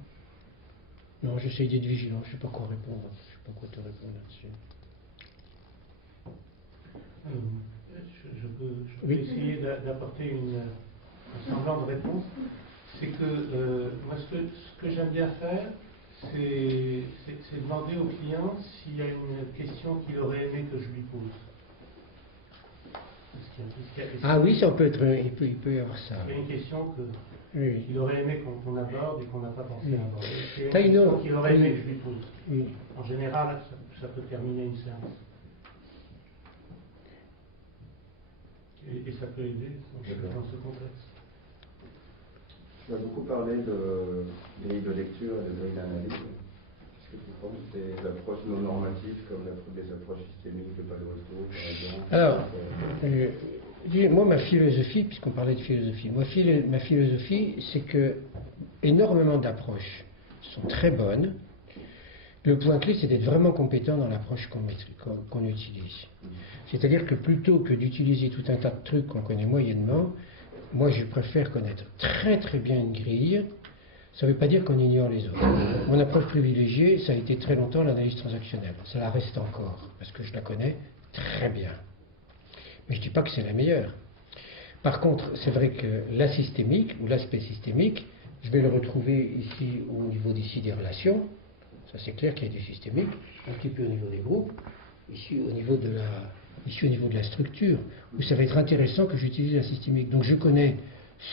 Non, j'essaie d'être vigilant, je ne sais pas quoi répondre, je ne sais pas quoi te répondre là-dessus. Je peux essayer d'apporter un semblant de réponse. C'est que moi, ce que j'aime bien faire, c'est demander au client s'il y a une question qu'il aurait aimé que je lui pose. Ah oui, ça peut être, il peut y avoir ça. Il y a une question qu'il aurait aimé qu'on aborde et qu'on n'a pas pensé à aborder. C'est une question qu'il aurait aimé que je lui pose. Oui. En général, ça peut terminer une séance. Et ça peut aider dans ce contexte. Tu as beaucoup parlé de grille de lecture et de grille d'analyse. Qu'est-ce que tu penses des approches non normatives comme des approches systémiques de Palo Alto, par exemple? Alors, moi, ma philosophie, puisqu'on parlait de philosophie, ma philosophie, c'est que énormément d'approches sont très bonnes. Le point clé, c'est d'être vraiment compétent dans l'approche qu'on utilise. C'est-à-dire que plutôt que d'utiliser tout un tas de trucs qu'on connaît moyennement, moi je préfère connaître très très bien une grille. Ça ne veut pas dire qu'on ignore les autres. Mon approche privilégiée, ça a été très longtemps l'analyse transactionnelle. Ça la reste encore, parce que je la connais très bien. Mais je ne dis pas que c'est la meilleure. Par contre, c'est vrai que la systémique, ou l'aspect systémique, je vais le retrouver ici au niveau d'ici des relations. Ça c'est clair qu'il y a du systémique, un petit peu au niveau des groupes, ici au niveau de la structure, où ça va être intéressant que j'utilise la systémique. Donc je connais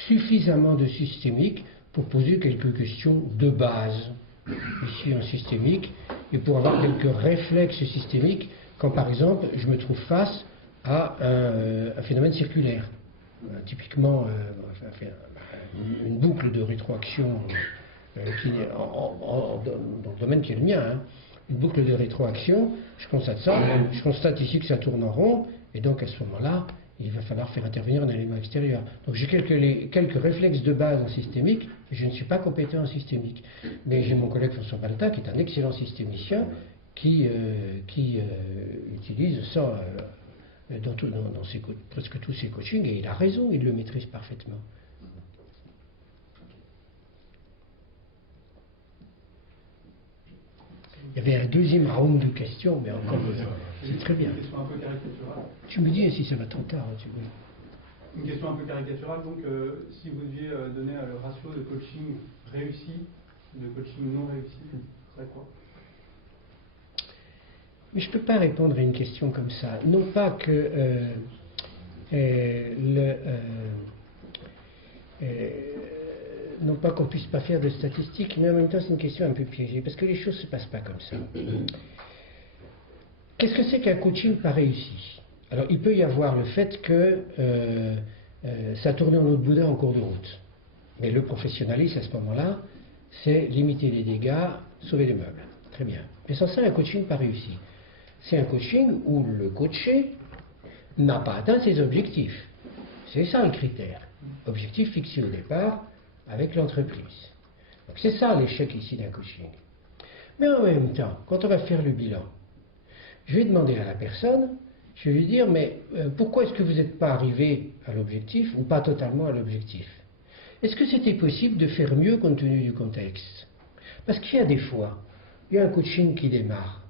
suffisamment de systémique pour poser quelques questions de base, ici en systémique, et pour avoir quelques réflexes systémiques, quand par exemple je me trouve face à un phénomène circulaire. Typiquement, une boucle de rétroaction dans le domaine qui est le mien, hein. Une boucle de rétroaction, je constate ça, je constate ici que ça tourne en rond, et donc à ce moment-là, il va falloir faire intervenir un élément extérieur. Donc j'ai quelques réflexes de base en systémique, mais je ne suis pas compétent en systémique. Mais j'ai mon collègue François Balta, qui est un excellent systémicien, qui utilise ça dans presque tous ses coachings, et il a raison, il le maîtrise parfaitement. Il y avait un deuxième round de questions, mais encore C'est très bien. Une question un peu caricaturale. Tu me dis si ça va trop tard, tu veux. Une question un peu caricaturale, donc si vous deviez donner le ratio de coaching réussi, de coaching non réussi, ce serait quoi? Mais je ne peux pas répondre à une question comme ça. Non pas que non pas qu'on ne puisse pas faire de statistiques, mais en même temps c'est une question un peu piégée, parce que les choses ne se passent pas comme ça. Qu'est-ce que c'est qu'un coaching pas réussi? Alors il peut y avoir le fait que ça tourne en eau de boudin en cours de route. Mais le professionnalisme à ce moment-là, c'est limiter les dégâts, sauver les meubles. Très bien. Mais sans ça, un coaching pas réussi. C'est un coaching où le coaché n'a pas atteint ses objectifs. C'est ça le critère. Objectif fixé au départ avec l'entreprise. Donc c'est ça l'échec ici d'un coaching. Mais en même temps, quand on va faire le bilan, je vais demander à la personne, je vais lui dire, mais pourquoi est-ce que vous n'êtes pas arrivé à l'objectif ou pas totalement à l'objectif? Est-ce que c'était possible de faire mieux compte tenu du contexte? Parce qu'il y a des fois, il y a un coaching qui démarre,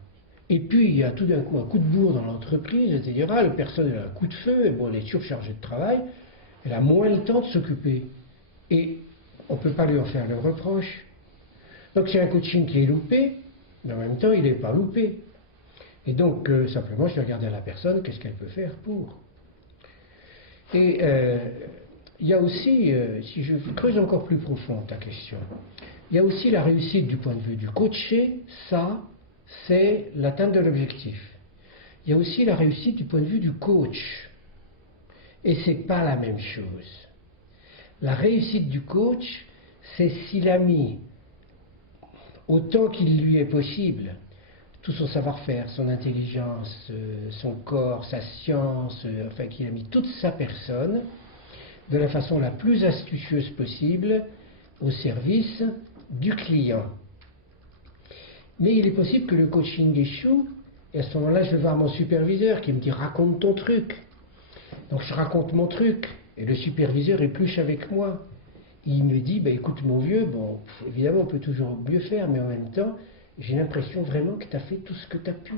et puis il y a tout d'un coup un coup de bourre dans l'entreprise, etc. La personne a un coup de feu, et bon, elle est surchargée de travail, elle a moins le temps de s'occuper. Et on ne peut pas lui en faire le reproche. Donc c'est un coaching qui est loupé, mais en même temps il n'est pas loupé. Et donc simplement je vais regarder à la personne qu'est-ce qu'elle peut faire pour. Et il y a aussi, si je creuse encore plus profond ta question, il y a aussi la réussite du point de vue du coaché, ça c'est l'atteinte de l'objectif. Il y a aussi la réussite du point de vue du coach. Et ce n'est pas la même chose. La réussite du coach, c'est s'il a mis autant qu'il lui est possible tout son savoir-faire, son intelligence, son corps, sa science, enfin qu'il a mis toute sa personne de la façon la plus astucieuse possible au service du client. Mais il est possible que le coaching échoue, et à ce moment-là, je vais voir mon superviseur qui me dit « raconte ton truc ». Donc je raconte mon truc, et le superviseur épluche avec moi. Il me dit bah, « écoute mon vieux, bon, évidemment on peut toujours mieux faire, mais en même temps, j'ai l'impression vraiment que tu as fait tout ce que tu as pu ».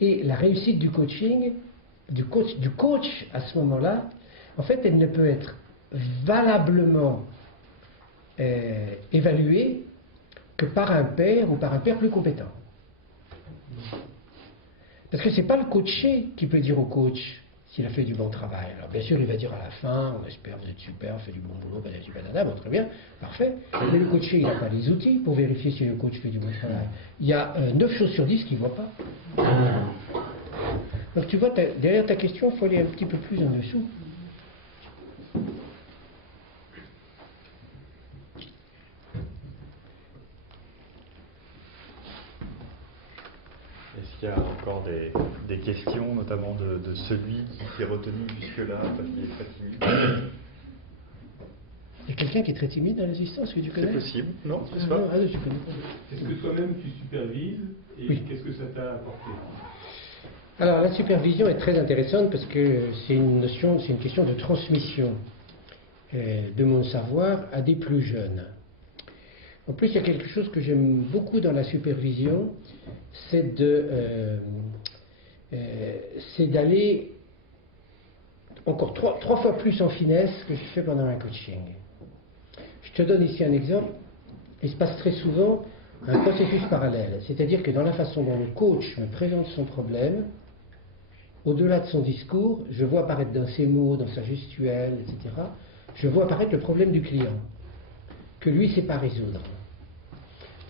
Et la réussite du coaching, du coach à ce moment-là, en fait, elle ne peut être valablement évaluée que par un père ou par un père plus compétent. Parce que ce n'est pas le coaché qui peut dire au coach s'il a fait du bon travail. Alors bien sûr, il va dire à la fin, on espère, vous êtes super, fait du bon boulot, patati patata, bon, très bien, parfait. Mais le coaché, il n'a pas les outils pour vérifier si le coach fait du bon travail. Il y a 9 choses sur 10 qu'il ne voit pas. Donc tu vois, derrière ta question, il faut aller un petit peu plus en dessous. Est-ce qu'il y a encore des questions, notamment de celui qui s'est retenu jusque-là parce qu'il est très timide? Il y a quelqu'un qui est très timide dans l'assistance que tu connais? C'est possible, non, je ne sais pas. Je connais pas. Est-ce que toi-même tu supervises et oui. Qu'est-ce que ça t'a apporté? Alors la supervision est très intéressante parce que c'est une question de transmission de mon savoir à des plus jeunes. En plus, il y a quelque chose que j'aime beaucoup dans la supervision, c'est d'aller encore trois fois plus en finesse que je fais pendant un coaching. Je te donne ici un exemple. Il se passe très souvent un processus parallèle, c'est-à-dire que dans la façon dont le coach me présente son problème, au-delà de son discours, je vois apparaître dans ses mots, dans sa gestuelle, etc., je vois apparaître le problème du client, que lui ne sait pas résoudre.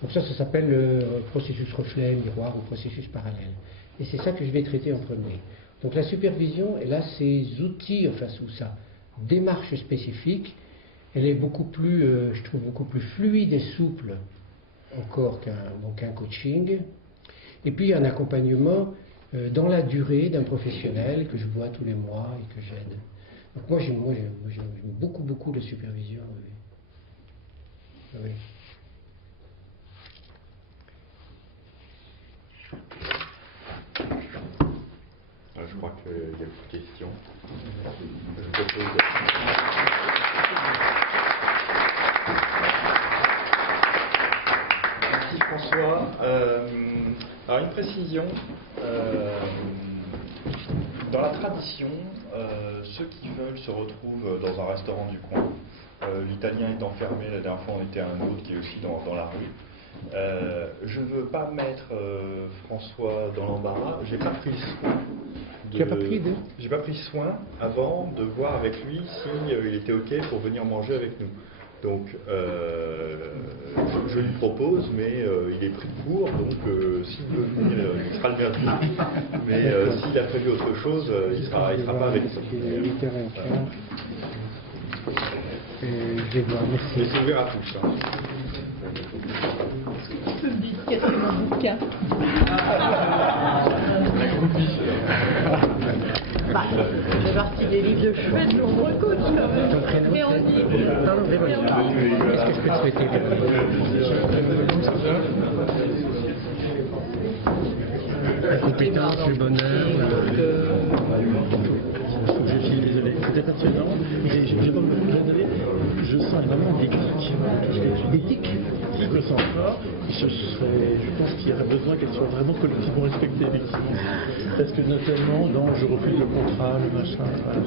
Donc ça s'appelle le processus reflet, miroir ou processus parallèle. Et c'est ça que je vais traiter en premier. Donc la supervision, elle a ses outils, enfin sous sa démarche spécifique, elle est beaucoup plus, je trouve, beaucoup plus fluide et souple encore qu'un coaching. Et puis un accompagnement dans la durée d'un professionnel que je vois tous les mois et que j'aide. Donc moi j'aime beaucoup la supervision. Oui. Oui. Je crois qu'il y a plus de questions. Je propose Merci François. Alors une précision. dans la tradition, ceux qui veulent se retrouvent dans un restaurant du coin. L'italien est enfermé, la dernière fois on était à un autre qui est aussi dans la rue. Je ne veux pas mettre François dans l'embarras. J'ai pas pris soin. J'ai pas pris soin avant de voir avec lui s'il était OK pour venir manger avec nous. Donc je lui propose, mais il est pris de court, donc s'il veut venir, il sera le bienvenu. Mais s'il a prévu autre chose, il sera pas avec nous. Je vais voir, merci. Mais c'est ouvert à tous. Hein. Je me dis, qu'est-ce que mon bouquin bah, c'est partie des livres de chevet de nombreux coachs quand même. Mais on dit. Pardon, Véronique. Qu'est-ce que je peux te souhaiter, la compétence, le bonheur. Je suis désolé, c'était passionnant, mais je sens vraiment des tics. Des tics, je le sens fort. Je pense qu'il y aurait besoin qu'elles soient vraiment collectivement respectées, effectivement. Parce que notamment dans je refuse le contrat, le machin. Voilà.